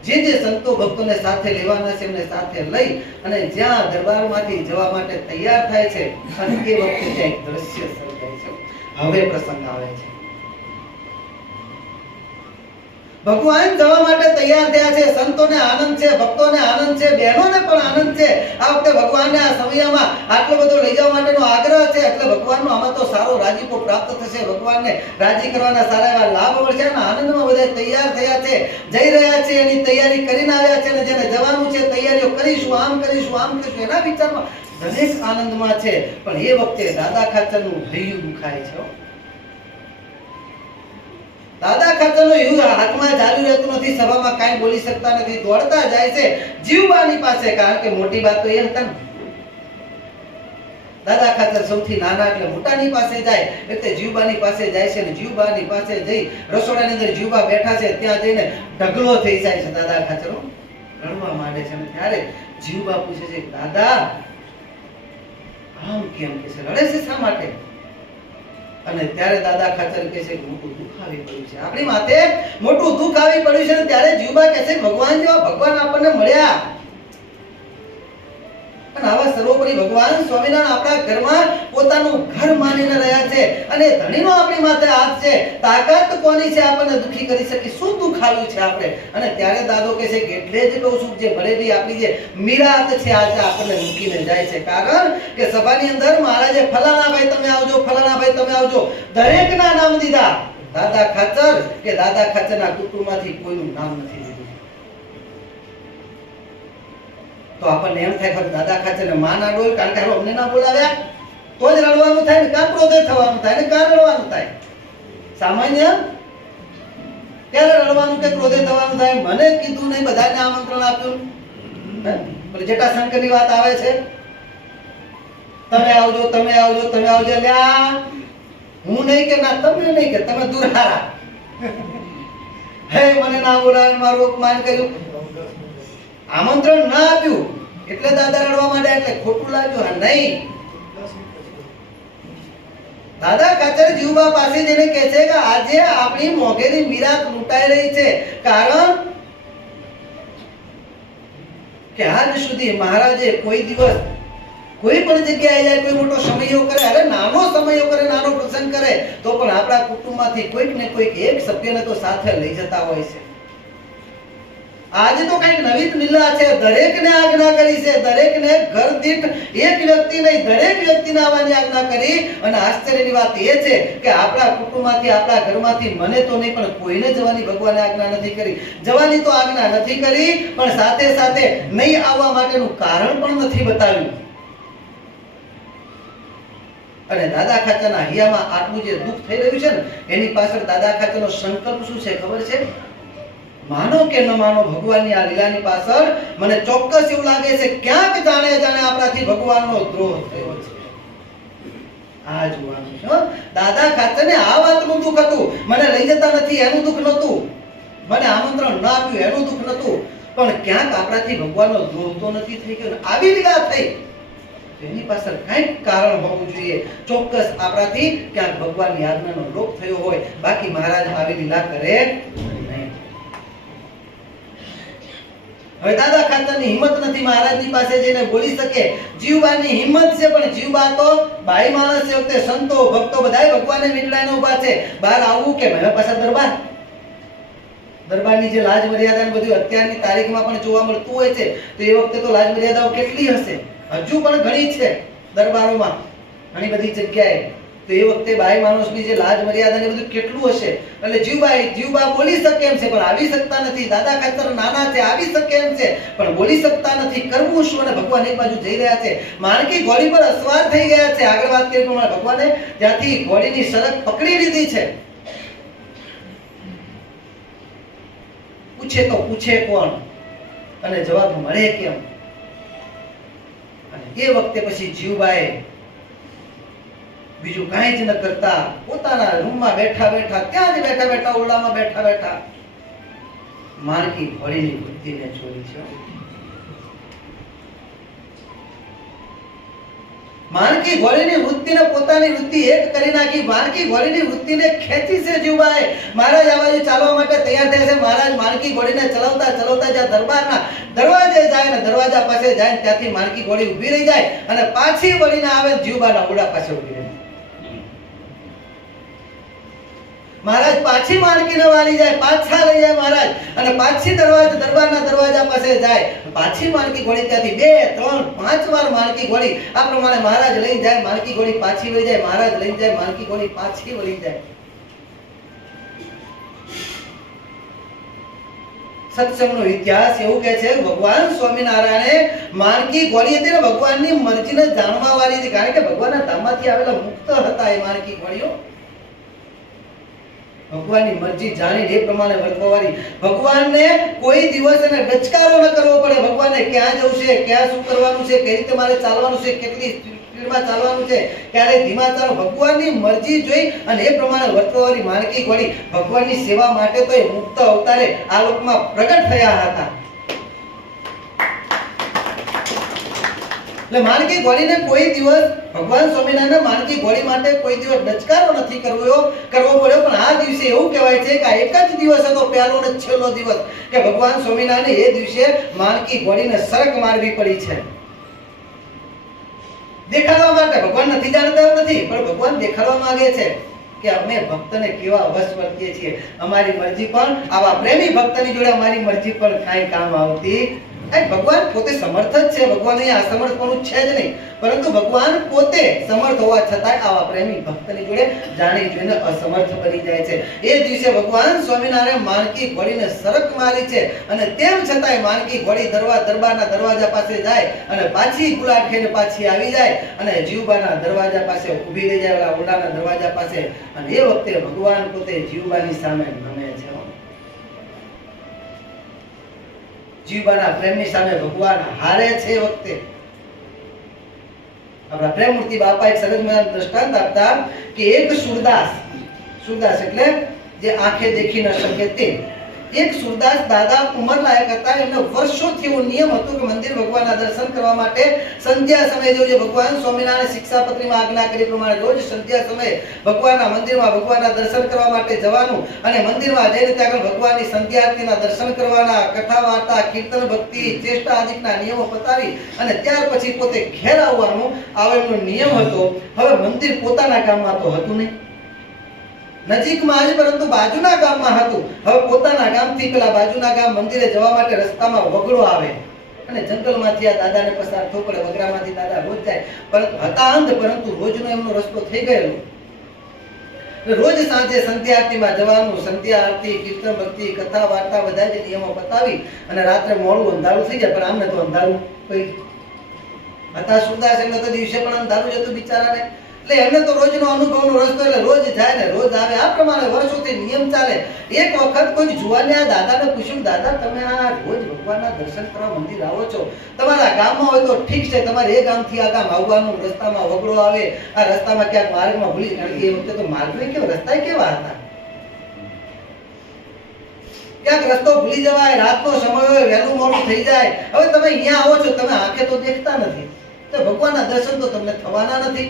જે સંતો ભક્તોને સાથે લેવાના છે એમને સાથે લઈ અને જ્યાં દરબારમાંથી જવા માટે તૈયાર થાય છે અને એ વખતે ત્યાં એક દ્રશ્ય સર્જાય છે. હવે પ્રસંગ આવે છે. ભગવાન જવા માટે તૈયાર થયા છે. સંતોને આનંદ છે, ભક્તોને આનંદ છે, બહેનોને પણ આનંદ છે. આ વખતે ભગવાનને આ સમયમાં આટલો બધો લઈ જવા માટેનો આગ્રહ છે એટલે ભગવાનનો આમાં તો સારો રાજીપો પ્રાપ્ત થશે. ભગવાનને રાજી કરવાના સારા એવા લાભ મળશે અને આનંદમાં બધા તૈયાર થયા છે, જઈ રહ્યા છે, એની તૈયારી કરીને આવ્યા છે. અને જેને જવાનું છે તૈયારીઓ કરીશું, આમ કરીશું, આમ કરીશું, એના વિચારમાં દરેક આનંદમાં છે. પણ એ વખતે દાદા ખાચરનું હૈયું દુખાય છે. દાદા ખાચરનો યુ હાથમાં ચાલુ રહેતું નથી, સભામાં કાંઈ બોલી શકતા નથી, દોડતા જાય છે જીવબાની પાસે. કારણ કે મોટી વાત તો એ હતા ને, દાદા ખાચર સૌથી નાના એટલે મોટાની પાસે જાય એટલે જીવબાની પાસે જાય છે. અને જીવબાની પાસે જઈ રસોડાની અંદર જીવબા બેઠા છે ત્યાં જઈને ઢગલો થઈ જાય છે. દાદા ખાચર રડવા માંડે છે. અને ત્યારે જીવબા પૂછે છે, દાદા આમ કેમ કે છે, રડે છે શા માટે? અને ત્યારે દાદા ખાચર કહે છે મોટું દુઃખ આવી પડ્યું છે, આપણી માથે મોટું દુઃખ આવી પડ્યું છે. ત્યારે જીવબા કહે છે ભગવાન જેવા ભગવાન આપણને મળ્યા અને આવા સર્વોપરી ભગવાન સ્વામિનારાયણ આપણા ઘરમાં પોતાનું ઘર માનીને રહ્યા છે અને ધણીનો આપણી માથે હાથ છે. તાકાત કોની છે આપણને દુખી કરી શકે? શું દુઃખ આવ્યું છે આપણે? અને ત્યારે દાદો કહે છે કે એટલે જ કહું છું જે ભરેલી આપણી જે મીરાત છે આજે આપણને મૂકીને જાય છે. કારણ કે સભાની અંદર મહારાજે ફલાણા ભાઈ તમે આવજો, ફલાણા ભાઈ તમે આવજો, દરેકના નામ દીધા. દાદા ખાચર કે દાદા ખાચરના કુટુંબમાંથી કોઈનું નામ નથી. તો આપણને એમ થાય કે દાદા ખાચરને માં ના ડોલ, કારણ કે અમને ના બોલાવ્યા તો જ રડવાનું થાય ને, કાં ક્રોધે થવાનું થાય ને કાં રડવાનું થાય. સામાન્ય ક્યારે રડવાનું કે ક્રોધે થવાનું થાય? મને કીધું નહીં, બધાને આમંત્રણ આપ્યું. જટાશંકરની વાત આવે છે, તમે આવજો, તમે આવજો, તમે આવજો. લ્યા હું નહીં કે ના તમે નહીં કે તમે દુરારા હે મને ના બોલાવે, મારું અપમાન કર્યું, આમંત્રણ ના આપ્યું એટલે દાદા રડવા માંડ્યા. એટલે ખોટું લાગ્યું? હા નહીં. દાદા ખાચર જીવબા પાસે જઈને કહે છે કે આજે આપણી મોગેરી મીરાત લૂંટાઈ રહી છે. કારણ કે આજ સુધી મહારાજે કોઈ દિવસ કોઈ પણ જગ્યાએ જાય, કોઈ મોટો સમયો કરે, અરે નાનો સમયો કરે, નાનો પ્રસંગ કરે તો પણ આપણા કુટુંબમાંથી કોઈક ને કોઈક એક સભ્યને તો સાથે લઈ જતા હોય છે. આજે તો કઈક નવી લીલા છે, દરેકને આજ્ઞા કરી છે, દરેકને ઘર દીઠ એક વ્યક્તિ નહીં દરેક વ્યક્તિને આવવાની આજ્ઞા કરી. અને આશ્ચર્યની વાત એ છે કે આપણા કુટુંબમાંથી આપણા ઘરમાંથી મને તો નહીં પણ કોઈને જવાની ભગવાને આજ્ઞા નથી કરી. જવાની તો આજ્ઞા નથી કરી પણ સાથે સાથે નહીં આવવા માટેનું કારણ પણ નથી બતાવ્યું. અને દાદા ખાચરના હૈયામાં આટલું જે દુઃખ થઈ રહ્યું છે ને એની પાછળ દાદા ખાચરનો સંકલ્પ શું છે ખબર છે? માનો કે ન માનો, ભગવાનની આ લીલાની પાછળ મને ચોક્કસ એવું લાગે છે ક્યાંક જાણે જાણે આપણાથી ભગવાનનો દ્રોહ થયો છે. આ જોવાનું છે. દાદા ખાચરને આ વાતનું દુઃખ હતું, મને લઈ જતા નથી એનું દુઃખ નહોતું, મને આમંત્રણ ના આપ્યું એનું દુઃખ નહોતું, પણ ક્યાંક આપણાથી ભગવાનનો દ્રોહ તો નથી થઈ ગયો. આવી લીલા થઈ એની પાછળ કંઈક કારણ હોવું જોઈએ. ચોક્કસ આપણાથી ક્યાંક ભગવાનની આજ્ઞાનો લોપ થયો હોય, બાકી મહારાજ આવી લીલા કરે નહીં. હવે દાદા ખાતરની હિંમત નથી મહારાજની પાસે જઈને બોલી શકે. જીવબાની હિંમત છે, પણ જીવબા તો બાઈ માણસ છે. વખતે સંતો ભક્તો બધાય ભગવાને વીંટળાઈને ઊભા છે. બહાર આવવું કે હવે પાછા દરબારની જે લાજ મર્યાદા ને બધું અત્યારની તારીખમાં પણ જોવા મળતું હોય છે, તો એ વખતે તો લાજ મર્યાદાઓ કેટલી હશે? હજુ પણ ઘણી છે દરબારોમાં, ઘણી બધી જગ્યાએ. તો એ વખતે બાઈ માણસની જે લાજ મર્યાદા ને બધું કેટલું હશે? એટલે જીવબા બોલી શકે એમ છે, પણ આવી શકતા નથી. દાદા ખાતર નાના છે, આવી શકે એમ છે, પણ બોલી શકતા નથી. કરવું શું? અને ભગવાન એક બાજુ જઈ રહ્યા છે. માણકી ઘોડી પર અસવાર થઈ ગયા છે. આગળ વાત કરી પ્રમાણે ભગવાને ત્યાંથી ઘોડીની સરક પકડી લીધી છે. પૂછે તો પૂછે કોણ અને જવાબ મળે કેમ? અને એ વખતે પછી જીવબાએ બીજું કાંઈ જ ન કરતા પોતાના રૂમમાં બેઠા બેઠા, ત્યાં જ બેઠા બેઠા, ઓરડામાં બેઠા બેઠા માણકી ઘોડીની વૃત્તિને જોઈ છે. માણકી ઘોડીની વૃત્તિને પોતાની વૃત્તિ એક કરી નાખી. માણકી ઘોડીની વૃત્તિને ખેંચી છે જીવબાએ. મહારાજ આ બાજુ ચાલવા માટે તૈયાર થયા છે. મહારાજ માણકી ઘોડીને ચલાવતા ચલાવતા જ્યાં દરબારના દરવાજે જાય ને દરવાજા પાસે જાય ને ત્યાંથી માણકી ઘોડી ઊભી રહી જાય અને પાછી વળીને આવે જીવબાના ઓરડા પાસે ઊભી રહે. મહારાજ પાછી માણકીને વાળી જાય, પાછા લઈ જાય મહારાજ અને પાછી દરબારના દરવાજા પાસે જાય. પાછી માણકી ઘોડી ત્યાંથી 2, 3, 5 વાર માણકી ઘોડી આ પ્રમાણે મહારાજ લઈ જાય. માણકી ઘોડી પાછી વળી જાય, મહારાજ લઈ જાય, માણકી ઘોડી પાછી વળી જાય. સત્સંગનો ઇતિહાસ એવું કહે છે ભગવાન સ્વામિનારાયણે માણકી ઘોડી હતી ને ભગવાનની મરજીને જાણવા વાળી હતી. કારણ કે ભગવાનના ધામમાંથી આવેલા મુક્ત હતા એ માણકી ઘોડીઓ. ભગવાનની મરજી જાણીને એ પ્રમાણે વર્તવાવાળી. ભગવાનને કોઈ દિવસ એને ડચકારો ન કરવો પડે. ભગવાનને ક્યાં જવું છે, ક્યાં શું કરવાનું છે, કઈ રીતે મારે ચાલવાનું છે, કેટલી સ્પીડમાં ચાલવાનું છે, ક્યારે ધીમા ચાલો, ભગવાનની મરજી જોઈ અને એ પ્રમાણે વર્તવાવાળી માણકી ઘોડી ભગવાનની સેવા માટે તો એ મુક્ત અવતારે આ લોકમાં પ્રગટ થયા હતા. એટલે માણકી ઘોડીને કોઈ દિવસ ભગવાન સ્વામિનારાયણ માણકી ઘોડી માટે કોઈ દિવસ ડચકારો નથી કરવો પડ્યો. પણ આ દિવસે એવું કહેવાય છે કે એક જ દિવસ હતો, પહેલો ને છેલ્લો દિવસ, કે ભગવાન સ્વામિનારાયણ એ દિવસે માણકી ઘોડીને સરક મારવી પડી છે. દેખાડવા માટે. ભગવાન નથી જાણતા એવું નથી, પણ ભગવાન દેખાડવા માંગે છે કે અમે ભક્તને કેવા વશ વર્તીએ છીએ. અમારી મરજી પણ આવા પ્રેમી ભક્તની જોડે અમારી મરજી પણ કાંઈ કામ આવતી. ભગવાન પોતે સમર્થ જ છે. ભગવાન અહીંયા અસમર્થપણું છે જ નહીં, પરંતુ ભગવાન પોતે સમર્થ હોવા છતાં આવા પ્રેમી ભક્તની જોડે જાણી જોઈને અસમર્થ બની જાય છે. એ દિવસે ભગવાન સ્વામિનારાયણ માણકી ઘોડીને સરક મારી છે અને તેમ છતાંય માણકી ઘોડી દરબારના દરવાજા પાસે જાય અને પાછી ગુલાટ ખાઈને પાછી આવી જાય અને જીવબાના દરવાજા પાસે ઊભી રહી જાય, ઓરડાના દરવાજા પાસે. અને એ વખતે ભગવાન પોતે જીવબાની સામે નમે છે. જીવબાના પ્રેમની સામે ભગવાન હારે છે. એ વખતે આપણા પ્રેમમૂર્તિ બાપા એક સરસ મજાનું દ્રષ્ટાંત આપતા કે એક સુરદાસ એટલે જે આંખે દેખી ન શકે તે એક સુરદાસ દાદા ઉંમરલાયક હતા. એમને વર્ષોથી એવો નિયમ હતો કે મંદિર ભગવાનના દર્શન કરવા માટે સંધ્યા સમયે જે ભગવાન સ્વામિનારાયણ શિક્ષાપત્રીમાં આજ્ઞા કરી પ્રમાણે રોજ સંધ્યા સમયે ભગવાનના મંદિરમાં ભગવાનના દર્શન કરવા માટે જવાનું અને મંદિરમાં જઈને ત્યાં ભગવાનની સંધ્યા આરતીના દર્શન કરવાના, કથા વાર્તા, કીર્તન, ભક્તિ, ચેષ્ટા આદિના નિયમો પતાવી અને ત્યાર પછી પોતે ઘેર આવવાનું આવો એમનો નિયમ હતો. હવે મંદિર પોતાના ગામમાં તો હતું નહીં, નજીકમાં જ પરંતુ બાજુના ગામમાં હતું. હવે પોતાના ગામથી પેલા બાજુના ગામ મંદિરે જવા માટે રસ્તામાં વગડો આવે અને જંગલમાંથી આ દાદાને પસાર થવું પડે. વગરામાંથી દાદા રોજ જાય, પરંતુ હતા અંધ, પરંતુ રોજનો એમનો રસ્તો થઈ ગયેલો. રોજ સાંજે સંધ્યા આરતીમાં જવાનું, સંધ્યા આરતી, કીર્તન, ભક્તિ, કથા વાર્તા બધા જ નિયમો પતાવી અને રાત્રે મોડું અંધારું થઈ જાય. પણ આમને તો અંધારું કોઈ હતા સુરદાસ, એમને તો દિવસે પણ અંધારું જતું બિચારાને. એટલે એમને તો રોજનો અનુભવનો રસ્તો, એટલે રોજ જાય ને રોજ આવે. આ પ્રમાણે વર્ષોથી નિયમ ચાલે. એક વખત કોઈ જુવાને આ દાદાને પૂછ્યું, દાદા તમે આ રોજ ભગવાનના દર્શન કરવા મંદિર આવો છો, તમારા ગામમાં હોય તો ઠીક છે, તમારે એ ગામથી આ ગામ આવવાનું, રસ્તામાં વગડો આવે, આ રસ્તામાં ક્યાંક માર્ગમાં ભૂલી, કારણ કે એ વખતે તો માર્ગમાં કેવા રસ્તા કેવા હતા, ક્યાંક રસ્તો ભૂલી જવાય, રાતનો સમય હોય, વહેલું મોડું થઈ જાય. હવે તમે અહીંયા આવો છો, તમે આંખે તો દેખતા નથી, તો ભગવાનના દર્શન તો તમને થવાના નથી.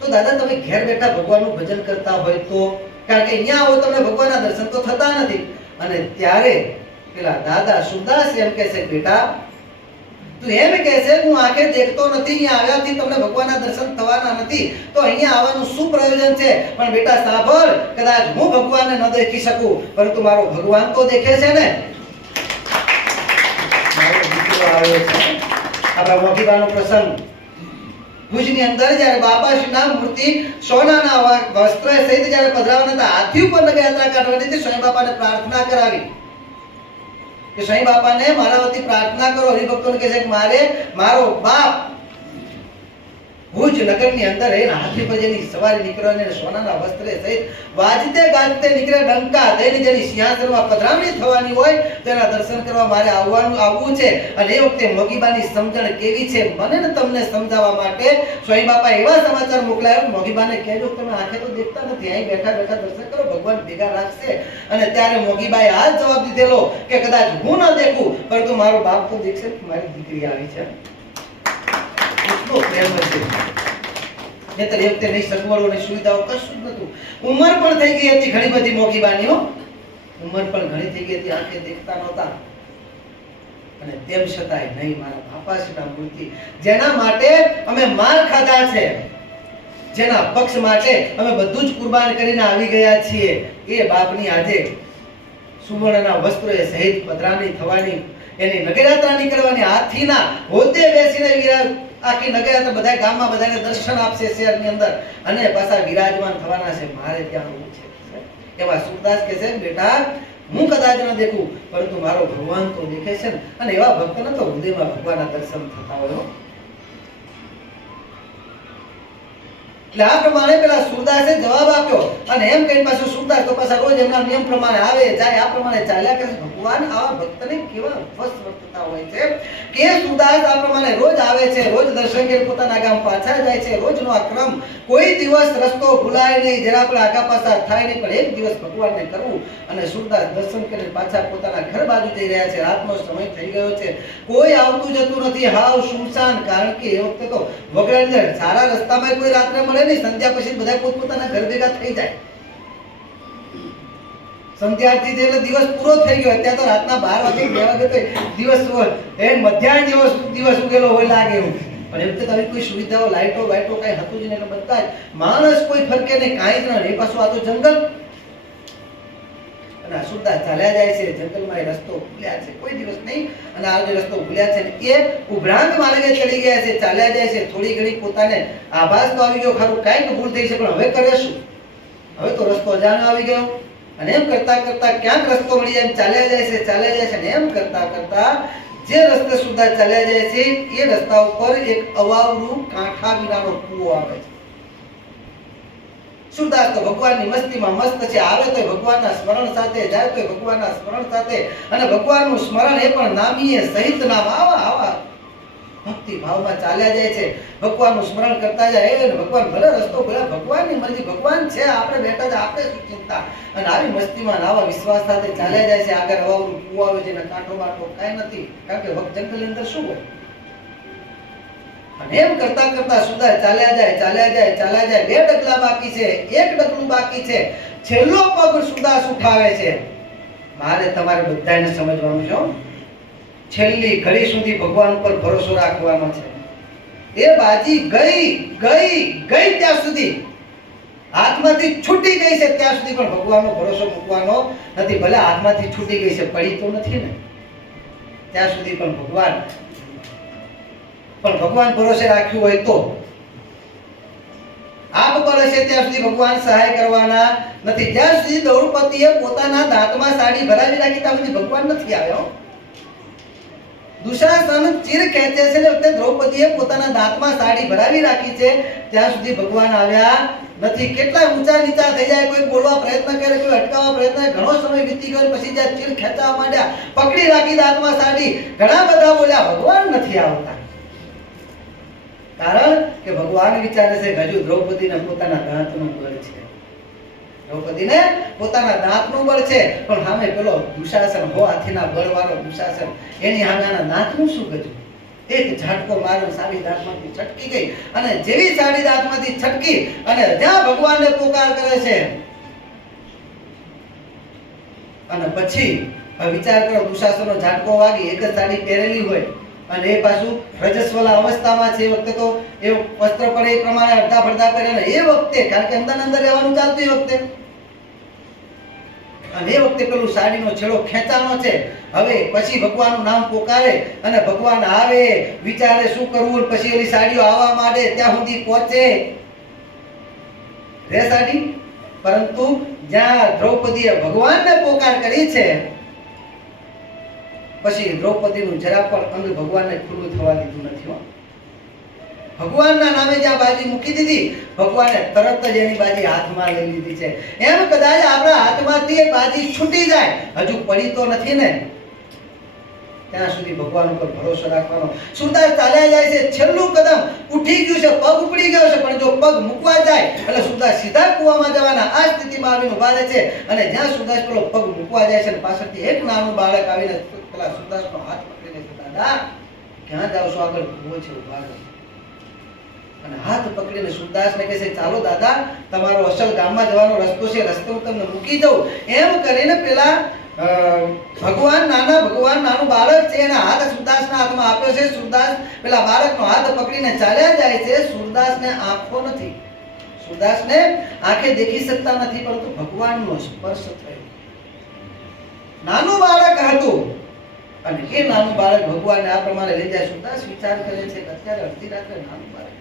તો દાદા તમે ઘેર બેઠા ભગવાનનું ભજન કરતા હોય તો, કારણ કે અહીંયા આવો તમને ભગવાનના દર્શન તો થતા નથી. અને ત્યારે પેલા દાદા સુરદાસ એમ કહે છે, બેટા તું એમ કહે છે હું આંખે દેખતો નથી, અહીંયા આવ્યાથી તમને ભગવાનના દર્શન થવાના નથી, તો અહીંયા આવવાનું શું પ્રયોજન છે? પણ બેટા સાંભળ, કદાચ હું ભગવાનને ન દેખી શકું, પરંતુ મારો ભગવાન તો દેખે છે ને. મારો દીકરો આવ્યો છે. આપણા મોગીબાનો પ્રસંગ ભુજની અંદર જ્યારે બાપાશ્રીના મૂર્તિ સોનાના વસ્ત્ર સહિત જ્યારે પધરાવવાના હતા, હાથી ઉપર નગરયાત્રા કાઢવાની હતી, સ્વામી બાપાને પ્રાર્થના કરાવી કે સ્વામી બાપાને મારા વતી પ્રાર્થના કરો. હરિભક્તોને કહે છે કે મારે મારો બાપ ભુજ નગરની અંદર રહીને હાથી પર જેની સવારી નીકળવાની સોનાના વસ્ત્રે સહિત વાજતે ગાજતે નીકળે, ડંકા દઈને જેની સિંહાસનમાં પધરામણી થવાની હોય તેના દર્શન કરવા મારે આવવું છે. અને એ વખતે મોગીબાની સમજણ કેવી છે મને ને તમને સમજાવવા માટે સ્વામી બાપા એવા સમાચાર મોકલાયા, મોગીબાને કહેજો તમે આંખે તો દેખતા નથી, અહીં બેઠા બેઠા દર્શન કરો, ભગવાન ભેગા રાખશે. અને ત્યારે મોગીબાએ આ જવાબ દીધેલો કે કદાચ હું ન દેખું, પરંતુ મારો બાપ તો દેખશે, મારી દીકરી આવી છે. પ્રેમ છે. નહીતર એ વખતે નહીં સગવડો નહીં સુવિધાઓ કશું જ નતું. ઉંમર પણ થઈ ગઈ હતી ઘણી બધી મોગીબાની, ઉંમર પણ ઘણી થઈ ગઈ હતી, આંખે દેખતા નહોતા. અને તેમ છતાંય નહીં, મારા બાપાશ્રીના મૂર્તિ જેના માટે અમે માર ખાધા છે, જેના પક્ષ માટે અમે બધું જ કુરબાન કરીને આવી ગયા છીએ, એ બાપની આજે સુવર્ણના વસ્ત્રોએ સહિત પધરામણી થવાની, એની નગરયાત્રા નીકળવાની, હાથીના હોદ્દે બેસીને આખી નગરયાત્રા બધા ગામમાં બધાને દર્શન આપશે શહેરની અંદર, અને પાછા વિરાજમાન થવાના છે. મારે ત્યાં આવું છે. એવા સુરદાસ કહે છે બેટા હું કદાચ ન દેખું, પરંતુ મારો ભગવાન તો દેખે છે ને. અને એવા ભક્તને તો હૃદયમાં ભગવાનના દર્શન થતા હોય. એટલે આ પ્રમાણે પેલા સુરદાસે જવાબ આપ્યો, અને એમ કહીને પાછો સુરદાસ તો પાછા રોજ એમના નિયમ પ્રમાણે આવે જાય, આ પ્રમાણે ચાલ્યા કરે. ભગવાન આવા ભક્તને કેવા વશ વર્તતા હોય છે કે સુરદાસ આ પ્રમાણે રોજ આવે છે, રોજ દર્શન કરી પોતાના ગામ પાછા જાય છે. રોજનો આ ક્રમ, કોઈ દિવસ રસ્તો ભૂલાય નહીં, જરા પણ આગા પાછા થાય નહીં, પણ એક દિવસ ભગવાનને કરવું. અને સુરદાસ દર્શન કરીને પાછા પોતાના ઘર બાજુ જઈ રહ્યા છે. રાતનો સમય થઈ ગયો છે, કોઈ આવતું જતું નથી, હાવ સુનસાન. કારણ કે એ વખતે તો વગડાની સારા રસ્તામાં કોઈ રાત્રે મળે નહીં, સંધ્યા પછી બધા પોતપોતાના ઘર ભેગા થઈ જાય. સંધ્યાથી એટલે દિવસ પૂરો થઈ ગયો. અત્યારે તો રાતના 12 વાગે 2 વાગે તો દિવસ મધ્યાહન દિવસ ઉગેલો હોય લાગે એવું. પણ એમ તો આવી કોઈ સુવિધાઓ, લાઈટો કઈ હતું જ નહીં. એટલે બધા માણસ કોઈ ફરકે નહીં, કાંઈ જ નહીં. પાછું આ તો જંગલ. અને આ સુરદાસ ચાલ્યા જાય છે જંગલમાં. એ રસ્તો ભૂલ્યા છે કોઈ દિવસ નહીં, અને આ જે રસ્તો ભૂલ્યા છે એ ઉભરાંત માર્ગે ચડી ગયા છે, ચાલ્યા જાય છે. થોડી ઘણી પોતાને આભાસ તો આવી ગયો ખરું, કાંઈક ભૂલ થઈ છે, પણ હવે કરે શું? હવે તો રસ્તો અજાણ્યો આવી ગયો. અને એમ કરતા કરતા ક્યાંક રસ્તો મળી જાય, ચાલ્યા જાય છે. અને એમ કરતા કરતા જે રસ્તે સુરદાસ ચાલ્યા જાય છે એ રસ્તા ઉપર એક અવાવરું કાંઠા વિનાનો કૂવો આવે છે. સુરદાસ તો ભગવાનની મસ્તીમાં મસ્ત છે, આવે તો ભગવાનના સ્મરણ સાથે, જાય તો ભગવાનના સ્મરણ સાથે. અને ભગવાનનું સ્મરણ એ પણ નામીએ સહિત નામ, આવા ભક્તિ ભાવમાં ચાલ્યા જાય છે. ભગવાનનું સ્મરણ કરતા જાય, અને ભગવાન ભલે રસ્તો ભલે, ભગવાનની મરજી, ભગવાન છે, આપણે બેઠા છે, આપણે શું ચિંતા. અને આવી મસ્તીમાં આવા વિશ્વાસ સાથે ચાલ્યા જાય છે. આગળ અવાવરું કૂવો આવે છે, કાંઠો બાટો કાંઈ નથી, કારણ કે જંગલની અંદર શું હોય. અને એમ કરતા કરતા સુરદાસ ચાલ્યા જાય. 2 ડગલા બાકી છે, 1 ડગલું બાકી છે. છેલ્લો પગ સુરદાસ ઉઠાવે છે. મારે તમારે બધાને સમજવાનું છે, છેલ્લી ઘડી સુધી ભગવાન ઉપર ભરોસો રાખવાનો છે. એ બાજી ગઈ ત્યાં સુધી, હાથમાંથી છૂટી ગઈ છે ત્યાં સુધી પણ ભગવાનનો ભરોસો મૂકવાનો નથી. ભલે હાથમાંથી છૂટી ગઈ છે, પડી તો નથી ને, ત્યાં સુધી પણ ભગવાન ભરોસે રાખ્યું હોય તો આપ પડે છે ત્યાં સુધી ભગવાન સહાય કરવાના નથી. જ્યાં સુધી દ્રૌપદીએ પોતાના દાંતમાં સાડી ભરાવી રાખી ત્યાં સુધી ભગવાન નથી આવ્યો. દુશાસન ચીર ખેંચે છે ને વખતે દ્રૌપદીએ પોતાના દાંતમાં સાડી ભરાવી રાખી છે ત્યાં સુધી ભગવાન આવ્યા નથી. કેટલા ઊંચા નીચા થઈ જાય, કોઈ બોલવા પ્રયત્ન કરે, કોઈ અટકાવવા પ્રયત્ન, ઘણો સમય વીતી ગયો, પછી જ્યાં ચીર ખેંચવા માંડ્યા, પકડી રાખી દાંતમાં સાડી, ઘણા બધા બોલ્યા, ભગવાન નથી આવતા. કારણ કે ભગવાન વિચારે છે કે હજુ દ્રૌપદીને પોતાના દાંતનું બળ છે, દ્રૌપદીને પોતાના દાંતનું બળ છે, પણ સામે પેલો દુશાસન, હાથીના બળવાળો દુશાસન, એની સામેના દાંતનું શું ગજું? એક ઝાટકો માર્યો, સાડી દાંતમાંથી છટકી ગઈ. અને જેવી સાડી દાંતમાંથી છટકી અને જ્યાં ભગવાનને પોકાર કરે છે, અને પછી હવે વિચાર કરો, દુશાસનનો ઝાટકો વાગી, એક જ સાડી પહેરેલી હોય અને એ પાછું રજસ્વલા અવસ્થામાં છે, એ વખતે તો એ વસ્ત્ર પણ એ પ્રમાણે અડધા ફડધા પહેરે ને એ વખતે, કારણ કે અંદર અંદર રહેવાનું ચાલતું એ વખતે, અને એ વખતે પેલું સાડીનો છેડો ખેંચાનો છે. હવે પછી ભગવાનનું નામ પોકારે અને ભગવાન આવે, વિચારે શું કરવું, પછી એની સાડીઓ આવવા માંડે, ત્યાં સુધી પહોંચે રે સાડી. પરંતુ જ્યાં દ્રૌપદીએ ભગવાનને પોકાર કરી છે, પછી દ્રૌપદીનું જરા પણ અંગ ભગવાનને ખુલ્લું થવા દીધું નથી. ભગવાનના નામે જ્યાં બાજી મૂકી દીધી, ભગવાને તરત જ એની બાજી હાથમાં લઈ લીધી છે. એમ કદાચ આપણા હાથમાંથી એ બાજી છૂટી જાય, હજુ પડી તો નથી ને, ત્યાં સુધી ભગવાન ઉપર ભરોસો રાખવાનો. સુરદાસ ચાલ્યા જાય છે, છેલ્લું કદમ ઉઠી ગયું છે, પગ ઉપડી ગયો છે, પણ જો પગ મૂકવા જાય એટલે સુરદાસ સીધા કૂવામાં જવાના આ સ્થિતિમાં આવીને ઉભા રહે છે. અને જ્યાં સુરદાસ પેલો પગ મૂકવા જાય છે, પાછળથી એક નાનું બાળક આવીને પેલા સુરદાસનો હાથ પકડી લે છે. દાદા ક્યાં જાવ છો? આગળ કૂવો છે, ઉભા રહો. અને હાથ પકડીને સુરદાસને કહે છે, ચાલો દાદા, તમારો અસલ ગામમાં જવાનો રસ્તો છે, રસ્તે હું તમને મૂકી દઉં. એમ કરીને પેલા ભગવાન નાનું બાળક છે, એના હાથ સુરદાસના હાથમાં આપ્યો છે. સુરદાસ પેલા બાળકનો હાથ પકડીને ચાલ્યા જાય છે. સુરદાસને આંખો નથી, સુરદાસને આંખે દેખી શકતા નથી, પરંતુ ભગવાનનો સ્પર્શ થયો. નાનું બાળક હતું અને એ નાનું બાળક ભગવાનને આ પ્રમાણે લઈ જાય. સુરદાસ વિચાર કરે છે કે અત્યારે અડધી રાત્રે નાનું બાળક,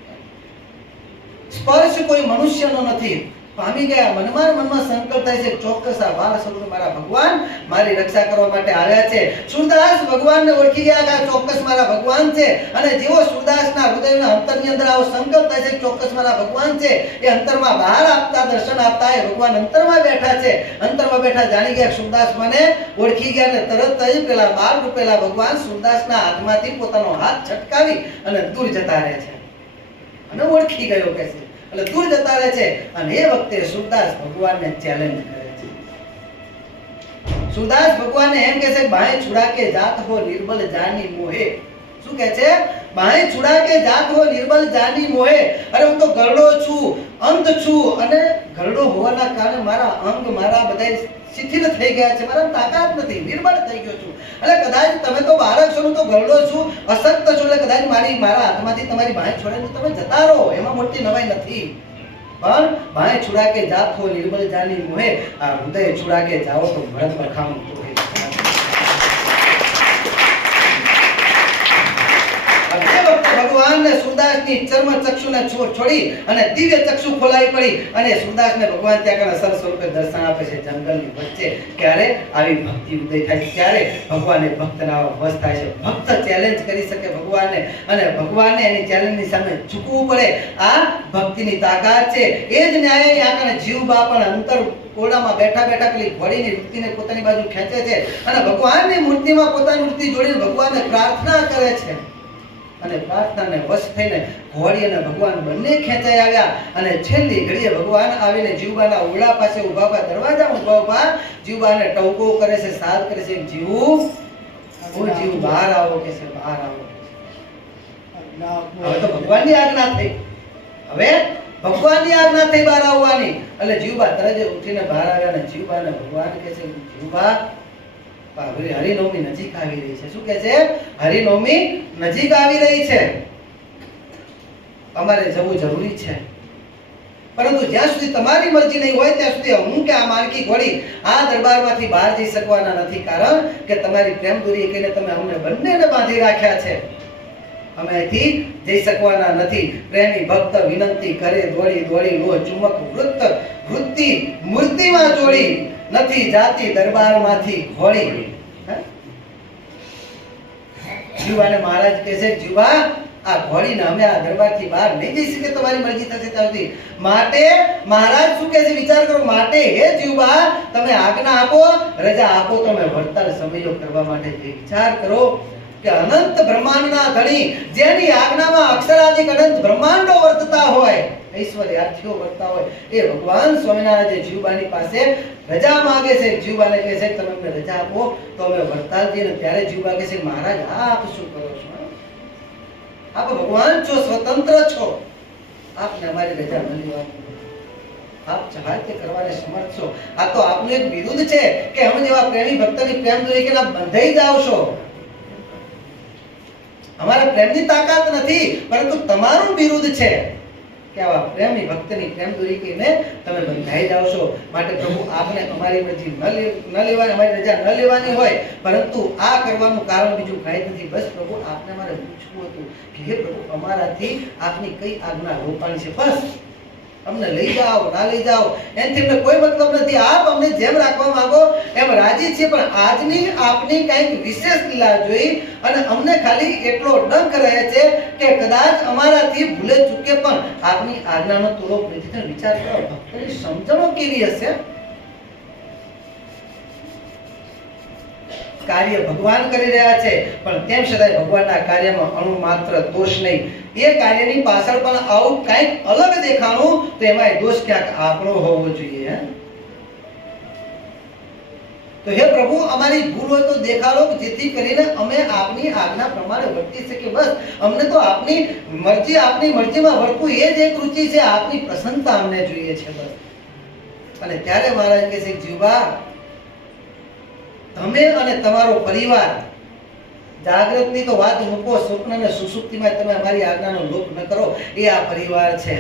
સ્પર્શ કોઈ મનુષ્યનો નથી. પામી ગયા. મનમાં સંકલ્પ થાય છે, ચોક્કસ આ બાળ સ્વરૂપ મારા ભગવાન મારી રક્ષા કરવા માટે આવ્યા છે. સુરદાસ ભગવાનને ઓળખી ગયા કે આ ચોક્કસ મારા ભગવાન છે. અને જેવો સુરદાસના હૃદયના અંતરની અંદર આવો સંકલ્પ થાય છે, ચોક્કસ મારા ભગવાન છે, એ અંતરમાં બહાર આપતા દર્શન આપતા એ ભગવાન અંતરમાં બેઠા છે. અંતરમાં બેઠા જાણી ગયા સુરદાસ મને ઓળખી ગયા, ને તરત જ પેલા બાળ રૂપેલા ભગવાન સુરદાસના હાથમાંથી પોતાનો હાથ છટકાવી અને દૂર જતા રહે છે. અને ઓળખી ગયો કે છે એટલે દૂર જતા રહે છે. અને એ વખતે સુરદાસ ભગવાનને ચેલેન્જ કરે છે. સુરદાસ ભગવાનને એમ કહે છે, બાહે છુડા કે જાત હો નિર્બલ જાની મોહે. શું કહે છે? બાહે છુડા કે જાત હો નિર્બલ જાની મોહે. અરે હું તો ગરડો છું, અંત છું, અને ગરડો હોવાના કારણે મારા અંગ મારા બધા શિથિલ થઈ ગયા છે, મારા તાકાત નથી, નિર્બળ થઈ ગયો છું. એટલે કદાચ તમે તો બાળક છો, હું તો ગરડો છું, અશક્ત છું, એટલે કદાચ મારા હાથમાંથી તમારી બાહે છોડાઈને તમે જતા રહો, એમાં મોટી નવાઈ નથી. પણ બાહે છુડા કે જાત હો નિર્બલ જાની મોહે, આ હૃદય છુડા કે જાઓ તો ભરત બખાનું તો ભગવાનને સુરદાસની ચર્મ ચક્ષુને છોડી અને દિવ્ય ચક્ષુ ખોલાવી પડી અને સુરદાસને ભગવાન ત્યાં કને અસર સ્વરૂપે દર્શન આપે છે જંગલની વચ્ચે. ક્યારે આવી ભક્તિ ઉદય થાય છે, ત્યારે ભગવાનને ભક્તના વશ થાય છે. ભક્ત ચેલેન્જ કરી શકે ભગવાનને, અને ભગવાનને એની ચેલેન્જની સામે ઝૂકવું પડે. આ ભક્તિની તાકાત છે. એ જ ન્યાય ત્યાં કને જીવબા પણ અંતર કોડામાં બેઠા બેઠા પેલી ઘોડીની વૃત્તિને પોતાની બાજુ ખેંચે છે અને ભગવાનની મૂર્તિમાં પોતાની મૂર્તિ જોડીને ભગવાનને પ્રાર્થના કરે છે. અને પ્રાર્થનાને વશ થઈને ઘોડી અને ભગવાન બંને ખેંચાઈ આવ્યા. અને છેલ્લી ઘડીએ ભગવાન આવીને જીવબાના ઓરડા પાસે ઊભા દરવાજામાં ઊભા જીવબાને ટવકો કરે છે, સાદ કરે છે, જીવ બહાર આવો કે છે, બહાર આવો. હવે તો ભગવાનની આજ્ઞા થઈ, હવે ભગવાનની આજ્ઞા થઈ બહાર આવવાની. એટલે જીવબા તરત ઉઠીને બહાર આવ્યા અને જીવબાને ભગવાન કહે છે, જીવબા હરિનવમી નજીક આવી રહી છે. શું કહે છે? હરિનવમી નજીક આવી રહી છે, અમારે જવું જરૂરી છે. પરંતુ જ્યાં સુધી તમારી મરજી નહીં હોય ત્યાં સુધી હું કે આ માણકી ઘોડી આ દરબારમાંથી બહાર જઈ શકવાના નથી. કારણ કે તમારી પ્રેમ દોરી કહીને તમે અમને બંનેને બાંધી રાખ્યા છે. અમે અહીંથી જઈ શકવાના નથી. પ્રેમી ભક્ત વિનંતી કરે, દોડી દોડી લો ચુમક વૃત્તિ મૂર્તિમાં જોડી, નથી જાતી દરબારમાંથી ઘોડી. જીવાને મહારાજ કહે છે, જીવા આ ઘોડીને અમે આ દરબારથી બહાર નહીં જઈ શકે, તમારી મરજી થશે ત્યાં સુધી. માટે મહારાજ શું કહે છે વિચાર કરો. માટે હે જીવા તમે આજ્ઞા આપો, રજા આપો તો અમે વડતાલ સમયો કરવા માટે વિચાર કરો કે અનંત બ્રહ્માંડના ધણી જેની આજ્ઞામાં અક્ષરાધિક અનંત બ્રહ્માંડો વર્તતા હોય, ઐશ્વર્યાર્થીઓ વર્તતા હોય, એ ભગવાન સ્વામિનારાયણ જે જીવબાની પાસે રજા માંગે છે. જીવબાને કહે છે તમે અમને રજા આપો તો અમે વડતાલ જઈને. ત્યારે જીવબા કહે છે મહારાજ આપ શું કરો છો? આપ ભગવાન છો, સ્વતંત્ર છો, આપને અમારી રજા મળી વાત. આપ ચાહે તે કરવાને સમર્થ છો. આ તો આપનું એક વિરુદ્ધ છે કે અમે જેવા પ્રેમી ભક્તની પ્રેમ તરીકે બંધાઈ જાવ છો. અમારા પ્રેમની તાકાત નથી, પરંતુ તમારું વિરુદ્ધ છે કે આવા પ્રેમી ભક્તની પ્રેમ તરીકે તમે બંધાઈ જાવ છો. માટે પ્રભુ આપને અમારી મરજી ન લેવાની, અમારી રજા ન લેવાની હોય, પરંતુ આ કરવાનું કારણ બીજું કાંઈ નથી. બસ પ્રભુ આપને મારે પૂછવું હતું કે હે પ્રભુ, અમારાથી આપની કઈ આજ્ઞા રોપાણી છે. બસ અમને લઈ જાઓ, ના લઈ જાઓ એનાથી અમને કોઈ મતલબ નથી. આપ અમને જેમ રાખવા માંગો એમ રાજી છીએ, પણ આજની આપની કંઈક વિશેષ લીલા જોઈ અને અમને ખાલી એટલો ડંખ રહે છે કે કદાચ અમારાથી ભૂલે ચૂકે પણ આપની આજ્ઞાનો થોડો વિચાર કરો. ભક્તની સમજણો કેવી હશે? કાર્ય ભગવાન કરી રહ્યા છે, પણ તેમ છતાંય ભગવાનના કાર્યમાં અણુ માત્ર દોષ નહીં. એ કાર્યની પાછળ પણ આવું કંઈક અલગ દેખાણું, તો એમાં દોષ ક્યાંક આપણો હોવો જોઈએ. તો હે પ્રભુ, અમારી ભૂલ હોય તો દેખાડો, જેથી કરીને અમે આપની આજ્ઞા પ્રમાણે વર્તી શકીએ. બસ અમને તો આપની મરજીમાં વર્તવું એ જ એક રુચિ છે. આપની પ્રસન્નતા અમને જોઈએ છે બસ. અને ત્યારે મહારાજ કહે છે, જીવા, તમે અને તમારો પરિવાર જાગૃતની તો વાત મૂકો, સ્વપ્ન અને સુષુપ્તિમાં તમે અમારી આજ્ઞાનો લોપ ન કરો. એ આ પરિવાર છે.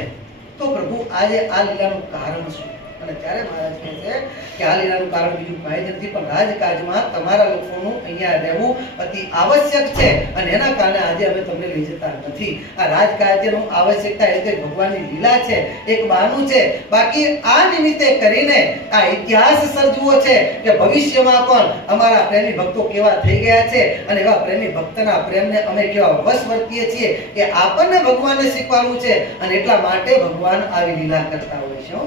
તો પ્રભુ, આજે આ લીલાનું કારણ શું? અને ત્યારે મહારાજ કહે છે કે આ લીલાનું કારણ બીજું કાંઈ નથી, પણ રાજકાજમાં તમારા લોકોનું અહીંયા રહેવું અતિ આવશ્યક છે, અને એના કારણે આજે અમે તમને લઈ જતા નથી. આ રાજકાર્યનું આવશ્યકતા એટલે ભગવાનની લીલા છે, એક બહાનું છે. બાકી આ નિમિત્તે કરીને આ ઇતિહાસ સર્જવો છે કે ભવિષ્યમાં પણ અમારા પ્રેમી ભક્તો કેવા થઈ ગયા છે, અને એવા પ્રેમી ભક્તના પ્રેમને અમે કેવા વશ વર્તીએ છીએ એ આપણને ભગવાનને શીખવાડવું છે. અને એટલા માટે ભગવાન આવી લીલા કરતા હોય છે.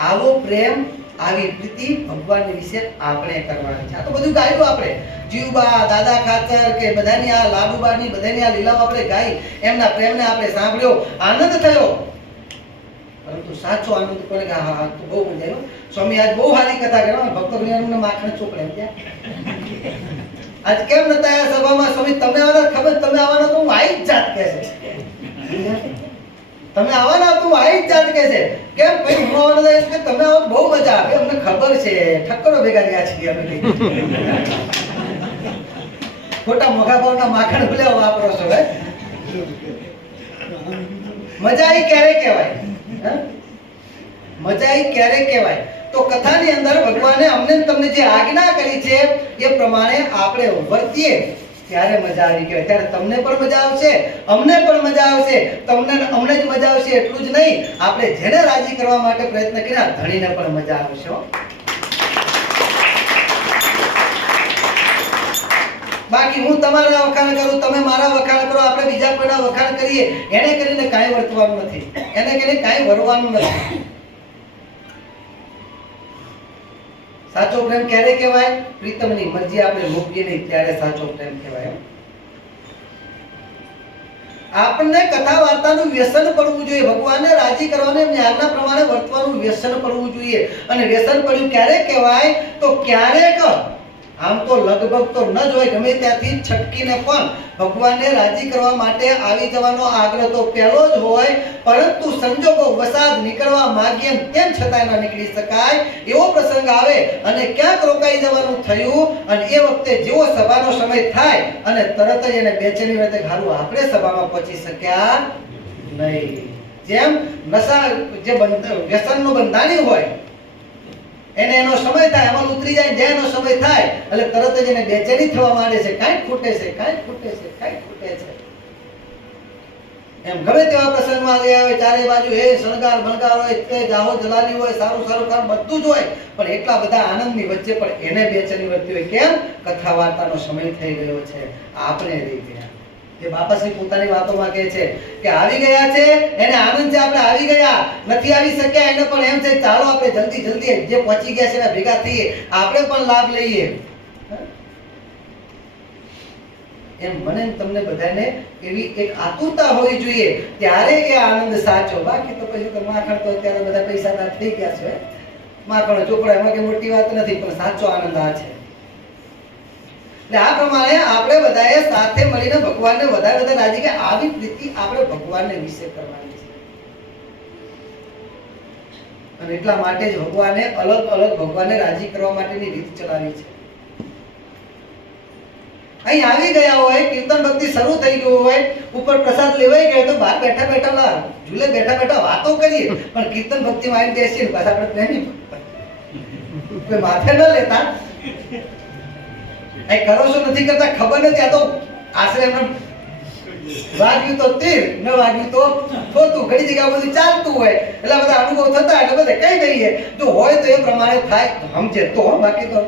આવો પ્રેમ, આવી પ્રીતિ ભગવાનની વિશે આપણે કરવાની છે. આ તો બધું ગાયું આપણે, જીવબા, દાદા ખાચર કે બધાની આ લાડુબાની બધાની આ લીલાઓ આપણે ગાઈ, એમના પ્રેમને આપણે સાંભળ્યો, આનંદ થયો. પરંતુ સાચો આનંદ કોને કે હા તો બહુ મજા આવ્યો. સ્વામી આજ બહુ સારી કથા કરો, ભક્તો અમને માખણ ચોપડે આજ કેમ નતા આયા સભામાં? સ્વામી તમે આવવાના, ખબર તમે આવવાના તો હું આવી જ જાત કહે છે. તમે આવવાના તો આવી જ જાત કહે છે. કેમ ભાઈ હું આવવાનો કે તમે આવો બહુ મજા આવે, અમને ખબર છે, ઠક્કરો ભેગા રહ્યા છીએ અમે. ખોટા મોઘા ભાવના માખણ ભૂલ્યા વાપરો છો. મજા આવી ક્યારે કહેવાય? મજા આવી ક્યારે કહેવાય? તો કથાની અંદર ભગવાને અમને તમને જે આજ્ઞા કરી છે એ પ્રમાણે આપણે વર્તીએ ત્યારે મજા આવી કહેવાય. ત્યારે તમને પણ મજા આવશે, અમને પણ મજા આવશે. અમને જ મજા આવશે એટલું જ નહીં, આપણે જેને રાજી કરવા માટે પ્રયત્ન કર્યા ધણીને પણ મજા આવશે. બાકી હું તમારા વખાણ કરું, તમે મારા વખાણ કરો, આપણે બીજા કોઈના વખાણ કરીએ, એને કરીને કાંઈ વર્તવાનું નથી, એને કરીને કાંઈ વરવાનું નથી. સાચો પ્રેમ ક્યારે કહેવાય? પ્રીતમની મરજી આપણે મૂકીએ નહીં ત્યારે સાચો પ્રેમ કહેવાય. આપણને કથા વાર્તાનું વ્યસન પડવું જોઈએ, ભગવાનને રાજી કરવાનું, એમની આજ્ઞા પ્રમાણે વર્તવાનું વ્યસન પડવું જોઈએ. અને વ્યસન પડ્યું ક્યારે કહેવાય? તો ક્યારેક આમ તો લગભગ તો ન જ હોય, ગમે ત્યાંથી છટકીને પણ ભગવાનને રાજી કરવા માટે આવી જવાનો આગ્રહ તો પહેલો જ હોય, પરંતુ સંજોગો વસાદ નીકળવા માંગીએ તેમ છતાં ન નીકળી શકાય એવો પ્રસંગ આવે અને ક્યાંક રોકાઈ જવાનું થયું, અને એ વખતે જેવો સભાનો સમય થાય અને તરત જ એને બેચેની વખતે હારું આપણે સભામાં પહોંચી શક્યા નહીં. જેમ નશા જે વ્યસનનું બંધાણી હોય એને એનો સમય થાય, અમલ ઉતરી જાય, જે એનો સમય થાય એટલે તરત જ એને બેચેની થવા માંડે છે, કાંઈક ખૂટે છે, કાંઈક ખૂટે છે, કાંઈક ખૂટે છે. એમ ગમે તેવા પ્રસંગમાં ગયા હોય, ચારે બાજુ એ શણગાર બણગાર હોય, તે જાહો જલાલી હોય, સારું સારું કામ બધું જ હોય, પણ એટલા બધા આનંદની વચ્ચે પણ એને બેચેની વધતી હોય. કેમ? કથા વાર્તાનો સમય થઈ ગયો છે, આપણે રહી ગયા. એ બાપાશ્રી પોતાની વાતોમાં કહે છે કે આવી ગયા છે એને આનંદ છે, આપણે આવી ગયા નથી આવી શક્યા એને પણ એમ છે ચાલો આપણે જલ્દી જલ્દી જે પહોંચી ગયા છે એના ભેગા થઈએ, આપણે પણ લાભ લઈએ. એમ મને તમને બધાને એવી એક આતુરતા હોવી જોઈએ, ત્યારે એ આનંદ સાચો. બાકી તો પછી તો માખણ તો અત્યારે બધા પૈસાદાર થઈ ગયા છે, માખણ ચોપડા એમાં કે મોટી વાત નથી, પણ સાચો આનંદ આ છે. એટલે આ પ્રમાણે આપણે બધાએ સાથે મળીને ભગવાનને વધારે રાજી કે આવી પ્રીતિ આપણે ભગવાનને વિશે કરવાની છે. અને એટલા માટે જ ભગવાને અલગ અલગ ભગવાનને રાજી કરવા માટેની રીત ચલાવી છે. અહીં આવી ગયા હોય, કીર્તન ભક્તિ શરૂ થઈ ગયું હોય, ઉપર પ્રસાદ લેવાઈ ગયો તો બહાર બેઠા બેઠા ના ઝૂલે બેઠા બેઠા વાતો કરીએ, પણ કીર્તન ભક્તિમાં આવીને બેસીએ ને પાછા આપણે પ્રેમી કોઈ માથે ન લેતા. અહીં કરો છો નથી કરતા ખબર નથી, આ તો આશરે એમને વાગ્યું તો તીર, ન વાગ્યું તો થોતું, ઘણી જગ્યા બધું ચાલતું હોય એટલે બધા અનુભવ થતા એટલે બધે કહી દઈએ, જો હોય તો એ પ્રમાણે થાય, સમજે તો, બાકી તો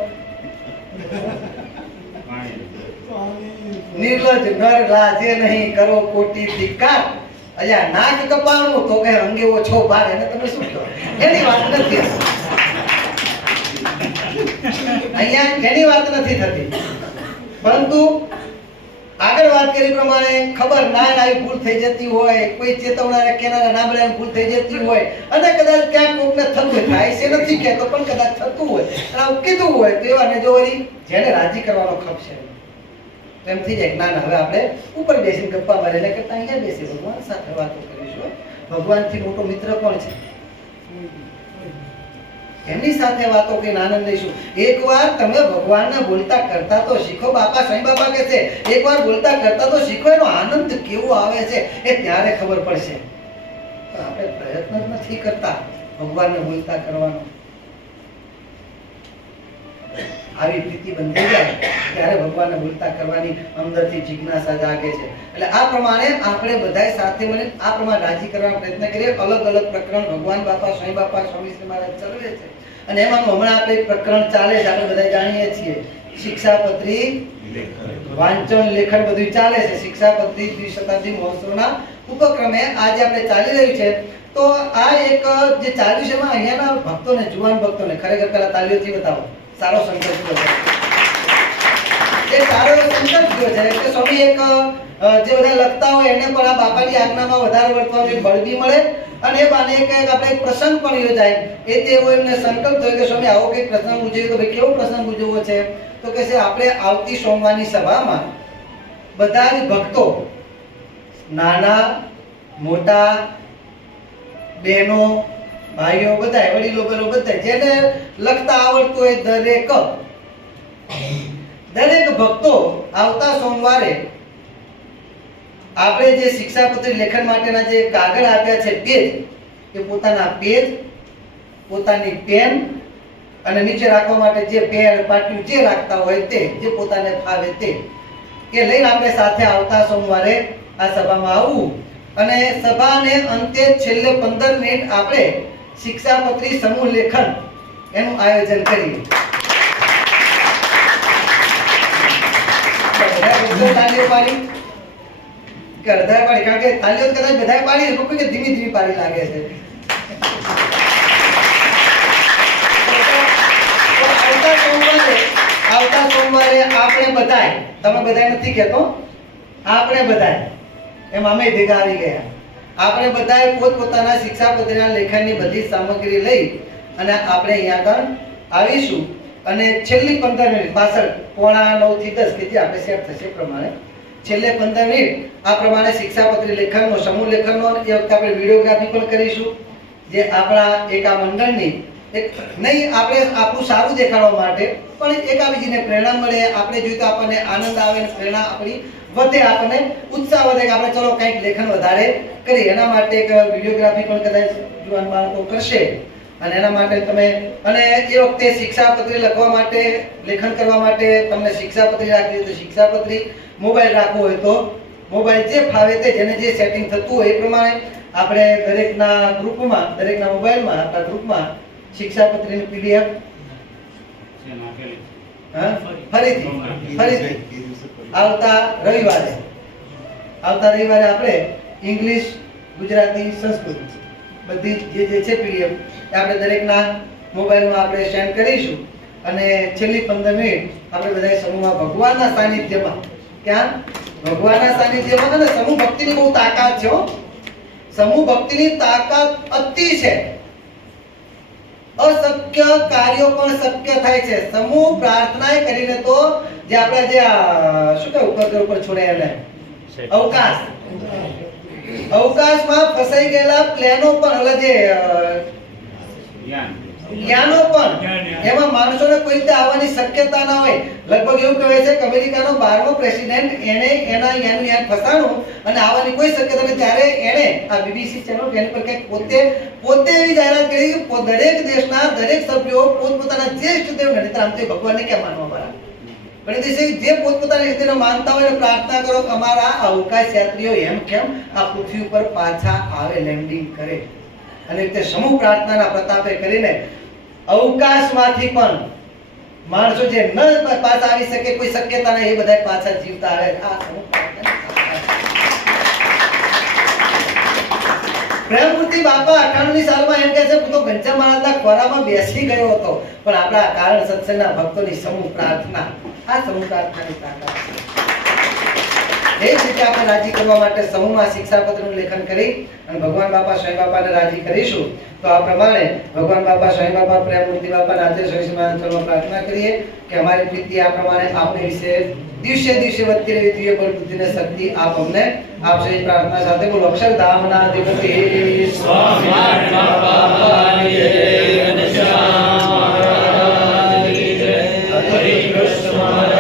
નિર્લજ નર લાજે નહીં કરો કોટી ધિક્કાર. અલ્યા નાક કપાણું તો કે અંગે ઓછો ભાર, એને તમે શું કહો? એની વાત નથી અહીંયા, એની વાત નથી થતી. પરંતુ આગળ વાત કરી પ્રમાણે ખબર ના આવી ભૂલ થઈ જતી હોય, કોઈ ચેતવનારા કેનારા ના બોલાવીને ભૂલ થઈ જતી હોય, અને કદાચ ક્યાંક કોકને થતું થાય છે, નથી કહેતો પણ કદાચ થતું હોય અને આવું કીધું હોય તો એવાને જો વળી જેને રાજી કરવાનો ખપ છે એમ થઈ જાય. ના ના, હવે આપણે ઉપર બેસીને ગપ્પા મારે કરતા અહીંયા બેસી ભગવાન સાથે વાતો કરીશું. ભગવાનથી મોટો મિત્ર કોણ છે? એમની સાથે વાતો કરીને આનંદ લઈશું. એકવાર તમે ભગવાનને બોલતા કરતા તો શીખો. બાપા સાંઈ બાપા કહે છે એકવાર બોલતા કરતા તો શીખો, એનો આનંદ કેવો આવે છે એ ત્યારે ખબર પડશે. પણ આપણે પ્રયત્ન નથી કરતા ભગવાનને બોલતા કરવાનો. આવી પ્રીતિ બંધાઈ જાય ત્યારે ભગવાનને બોલતા કરવાની અંદરથી જિજ્ઞાસા જાગે છે. એટલે આ પ્રમાણે આપણે બધાય સાથે મળીને આ પ્રમાણે રાજી કરવાનો પ્રયત્ન કરીએ. અલગ અલગ પ્રકરણ ભગવાન બાપા સાંઈ બાપા સ્વામી શ્રી મહારાજ ચલાવે છે અને એમાં હમણાં આપણે એક પ્રકરણ ચાલે છે, આપણે બધા જાણીએ છીએ, શિક્ષાપત્રી વાંચન લેખન બધું ચાલે છે. શિક્ષાપત્રી દ્વિશતાબ્દી મહોત્સવના ઉપક્રમે આજે આપણે ચાલી રહ્યું છે. તો આ એક જે ચાલ્યું છે એમાં અહીંયાના ભક્તોને, જુવાન ભક્તોને ખરેખર પહેલા તાલીઓથી બતાવો, સારો સંકલ્પ થયો છે. એ સારો સંકલ્પ થયો છે કે સ્વામી એક જે બધા લખતા હોય એને પણ આ બાપાની આજ્ઞામાં વધારે વર્તવાનું બળ બી મળે અને એ બાને એક આપણે એક પ્રસંગ પણ યોજાય. એ તેવો એમને સંકલ્પ થયો કે સ્વામી આવો કંઈક પ્રસંગ ઉજવ્યો. તો ભાઈ કેવો પ્રસંગ ઉજવવો છે? તો કે છે આપણે આવતી સોમવારની સભામાં બધા જ ભક્તો, નાના મોટા, બહેનો ભાઈઓ, બધા વડીલો બરો બધા જેને લખતા આવડતું હોય દરેક ભક્તો આવતા સોમવારે આપણે જે શિક્ષાપત્રી લેખન માટેના જે કાગળ આપ્યા છે પેજ, એ પોતાના પેજ, પોતાની પેન અને નીચે રાખવા માટે જે પેન પાટિયું જે રાખતા હોય તે, જે પોતાને ફાવે તે એ લઈને આપણે સાથે આવતા સોમવારે આ સભામાં આવવું અને સભાને અંતે છેલ્લે 15 મિનિટ આપણે શિક્ષાપત્રી સમૂહ લેખન એનું આયોજન કરીએ. તાલીઓ પાડી કે અડધા પાડી, કારણ કે તાલીઓ કદાચ બધાએ પાડી છે કે ધીમી ધીમી પાડી લાગે છે. આવતા સોમવારે આપણે બધાય, તમે બધાય નથી કહેતો, આપણે બધાય એમ અમે ભેગા આવી ગયા. આપણે બધાએ પોતપોતાના શિક્ષાપત્રીના લેખનની બધી સામગ્રી લઈ અને આપણે અહીંયા આગળ આવીશું અને છેલ્લી 15 મિનિટ પાછળ 9:45 થી 10 કે જે આપણે સેટ થશે પ્રમાણે છેલ્લે 15 મિનિટ આ પ્રમાણે શિક્ષાપત્રી લેખનનો, સમૂહ લેખનનો એ વખતે આપણે વિડીયોગ્રાફી પણ કરીશું. જે આપણા એક આ મંડળની એક નહીં આપણે આપણું સારું દેખાડવા માટે પણ એકાબીજીને પ્રેરણા મળે, આપણે જોઈએ તો આપણને આનંદ આવે, પ્રેરણા આપણી વધે, આપણને ઉત્સાહ વધે કે આપણે ચલો કંઈક લેખન વધારે કરીએ. એના માટે એક વિડીયોગ્રાફી પણ કદાચ જુવાન બાળકો કરશે અને એના માટે તમે અને એ વખતે શિક્ષાપત્રી લખવા માટે, લેખન કરવા માટે તમને શિક્ષાપત્રી રાખવી હોય તો શિક્ષાપત્રી, મોબાઈલ રાખવો હોય તો મોબાઈલ, જે ફાવે તે જેને જે સેટિંગ થતું હોય એ પ્રમાણે આપણે દરેકના ગ્રુપમાં, દરેકના મોબાઈલમાં, આપણા ગ્રુપમાં શિક્ષાપત્રીની પીડીએફ ફરીથી આવતા રવિવારે આપણે ઇંગ્લિશ, ગુજરાતી, સંસ્કૃત બધી જે છે પીડીએફ આપણે દરેકના મોબાઈલમાં આપણે સેન્ડ કરીશું અને છેલ્લી 15 મિનિટ આપણે બધા સમૂહમાં ભગવાનના સાનિધ્યમાં, ક્યાં? ભગવાનના સાનિધ્યમાં. અને સમૂહ ભક્તિની બહુ તાકાત છે. સમૂહ ભક્તિની તાકાત અતિ છે. અશક્ય કાર્યો પણ શક્ય થાય છે. સમૂહ પ્રાર્થના કરીને તો જે આપણે જે શું કે ઉપર છોડે એને અવકાશમાં ફસાઈ ગયેલા પ્લેનો પણ, એટલે જે યાનો પણ એમાં માણસોને કોઈ રીતે આવવાની શક્યતા ના હોય. લગભગ એવું કહે છે કે અમેરિકાનો 12મો પ્રેસિડેન્ટ એને એના યાનું યાન ફસાણું અને આવવાની કોઈ શક્યતા નથી. ત્યારે એને આ બીબીસી ચેનલ એની પર કંઈક પોતે એવી જાહેરાત કરી કે દરેક દેશના દરેક સભ્યો પોતપોતાના જે ઇષ્ટદેવ નહીતર આમ તો ભગવાનને કેમ માનવા વાળા પણ એ દિવસે જે પોતપોતાના ઇષ્ટદેવને માનતા હોય પ્રાર્થના કરો કે અમારા અવકાશ યાત્રીઓ એમ કેમ આ પૃથ્વી ઉપર પાછા આવે, લેન્ડિંગ કરે. અને તે સમૂહ પ્રાર્થનાના પ્રતાપે કરીને અવકાશમાંથી પણ માણસો જે ન પાછા આવી શકે કોઈ શક્યતા નહીં એ બધા પાછા જીવતા આવે. આ સમૂહ પ્રાર્થના. પ્રેમમૂર્તિ બાપા 98ની સાલમાં એમ કહે છે હું તો ઘનશ્યામ મહારાજના ખોરામાં બેસી ગયો હતો પણ આપણા કારણ સત્સંગના ભક્તોની સમૂહ પ્રાર્થના, આ સમૂહ પ્રાર્થનાની તાકાત છે. એ જ રીતે આપણે રાજી કરવા માટે સમૂહમાં શિક્ષાપત્રનું લેખન કરી અને ભગવાન બાપા સ્વામી બાપાને રાજી કરીશું. તો આ પ્રમાણે ભગવાન બાપા સ્વામી બાપા પ્રેમમૂર્તિ બાપાના આજે સ્વામી પ્રાર્થના કરીએ કે અમારી પ્રીતિ આ પ્રમાણે આપને વિશે દિવસે દિવસે વધતી રહેવી જોઈએ. બળ બુદ્ધિને શક્તિ આપ અમને આપશે. પ્રાર્થના સાથે બોલો અક્ષરધામના અધિપતિ સ્વામી બાપાની જય. હરિ કૃષ્ણ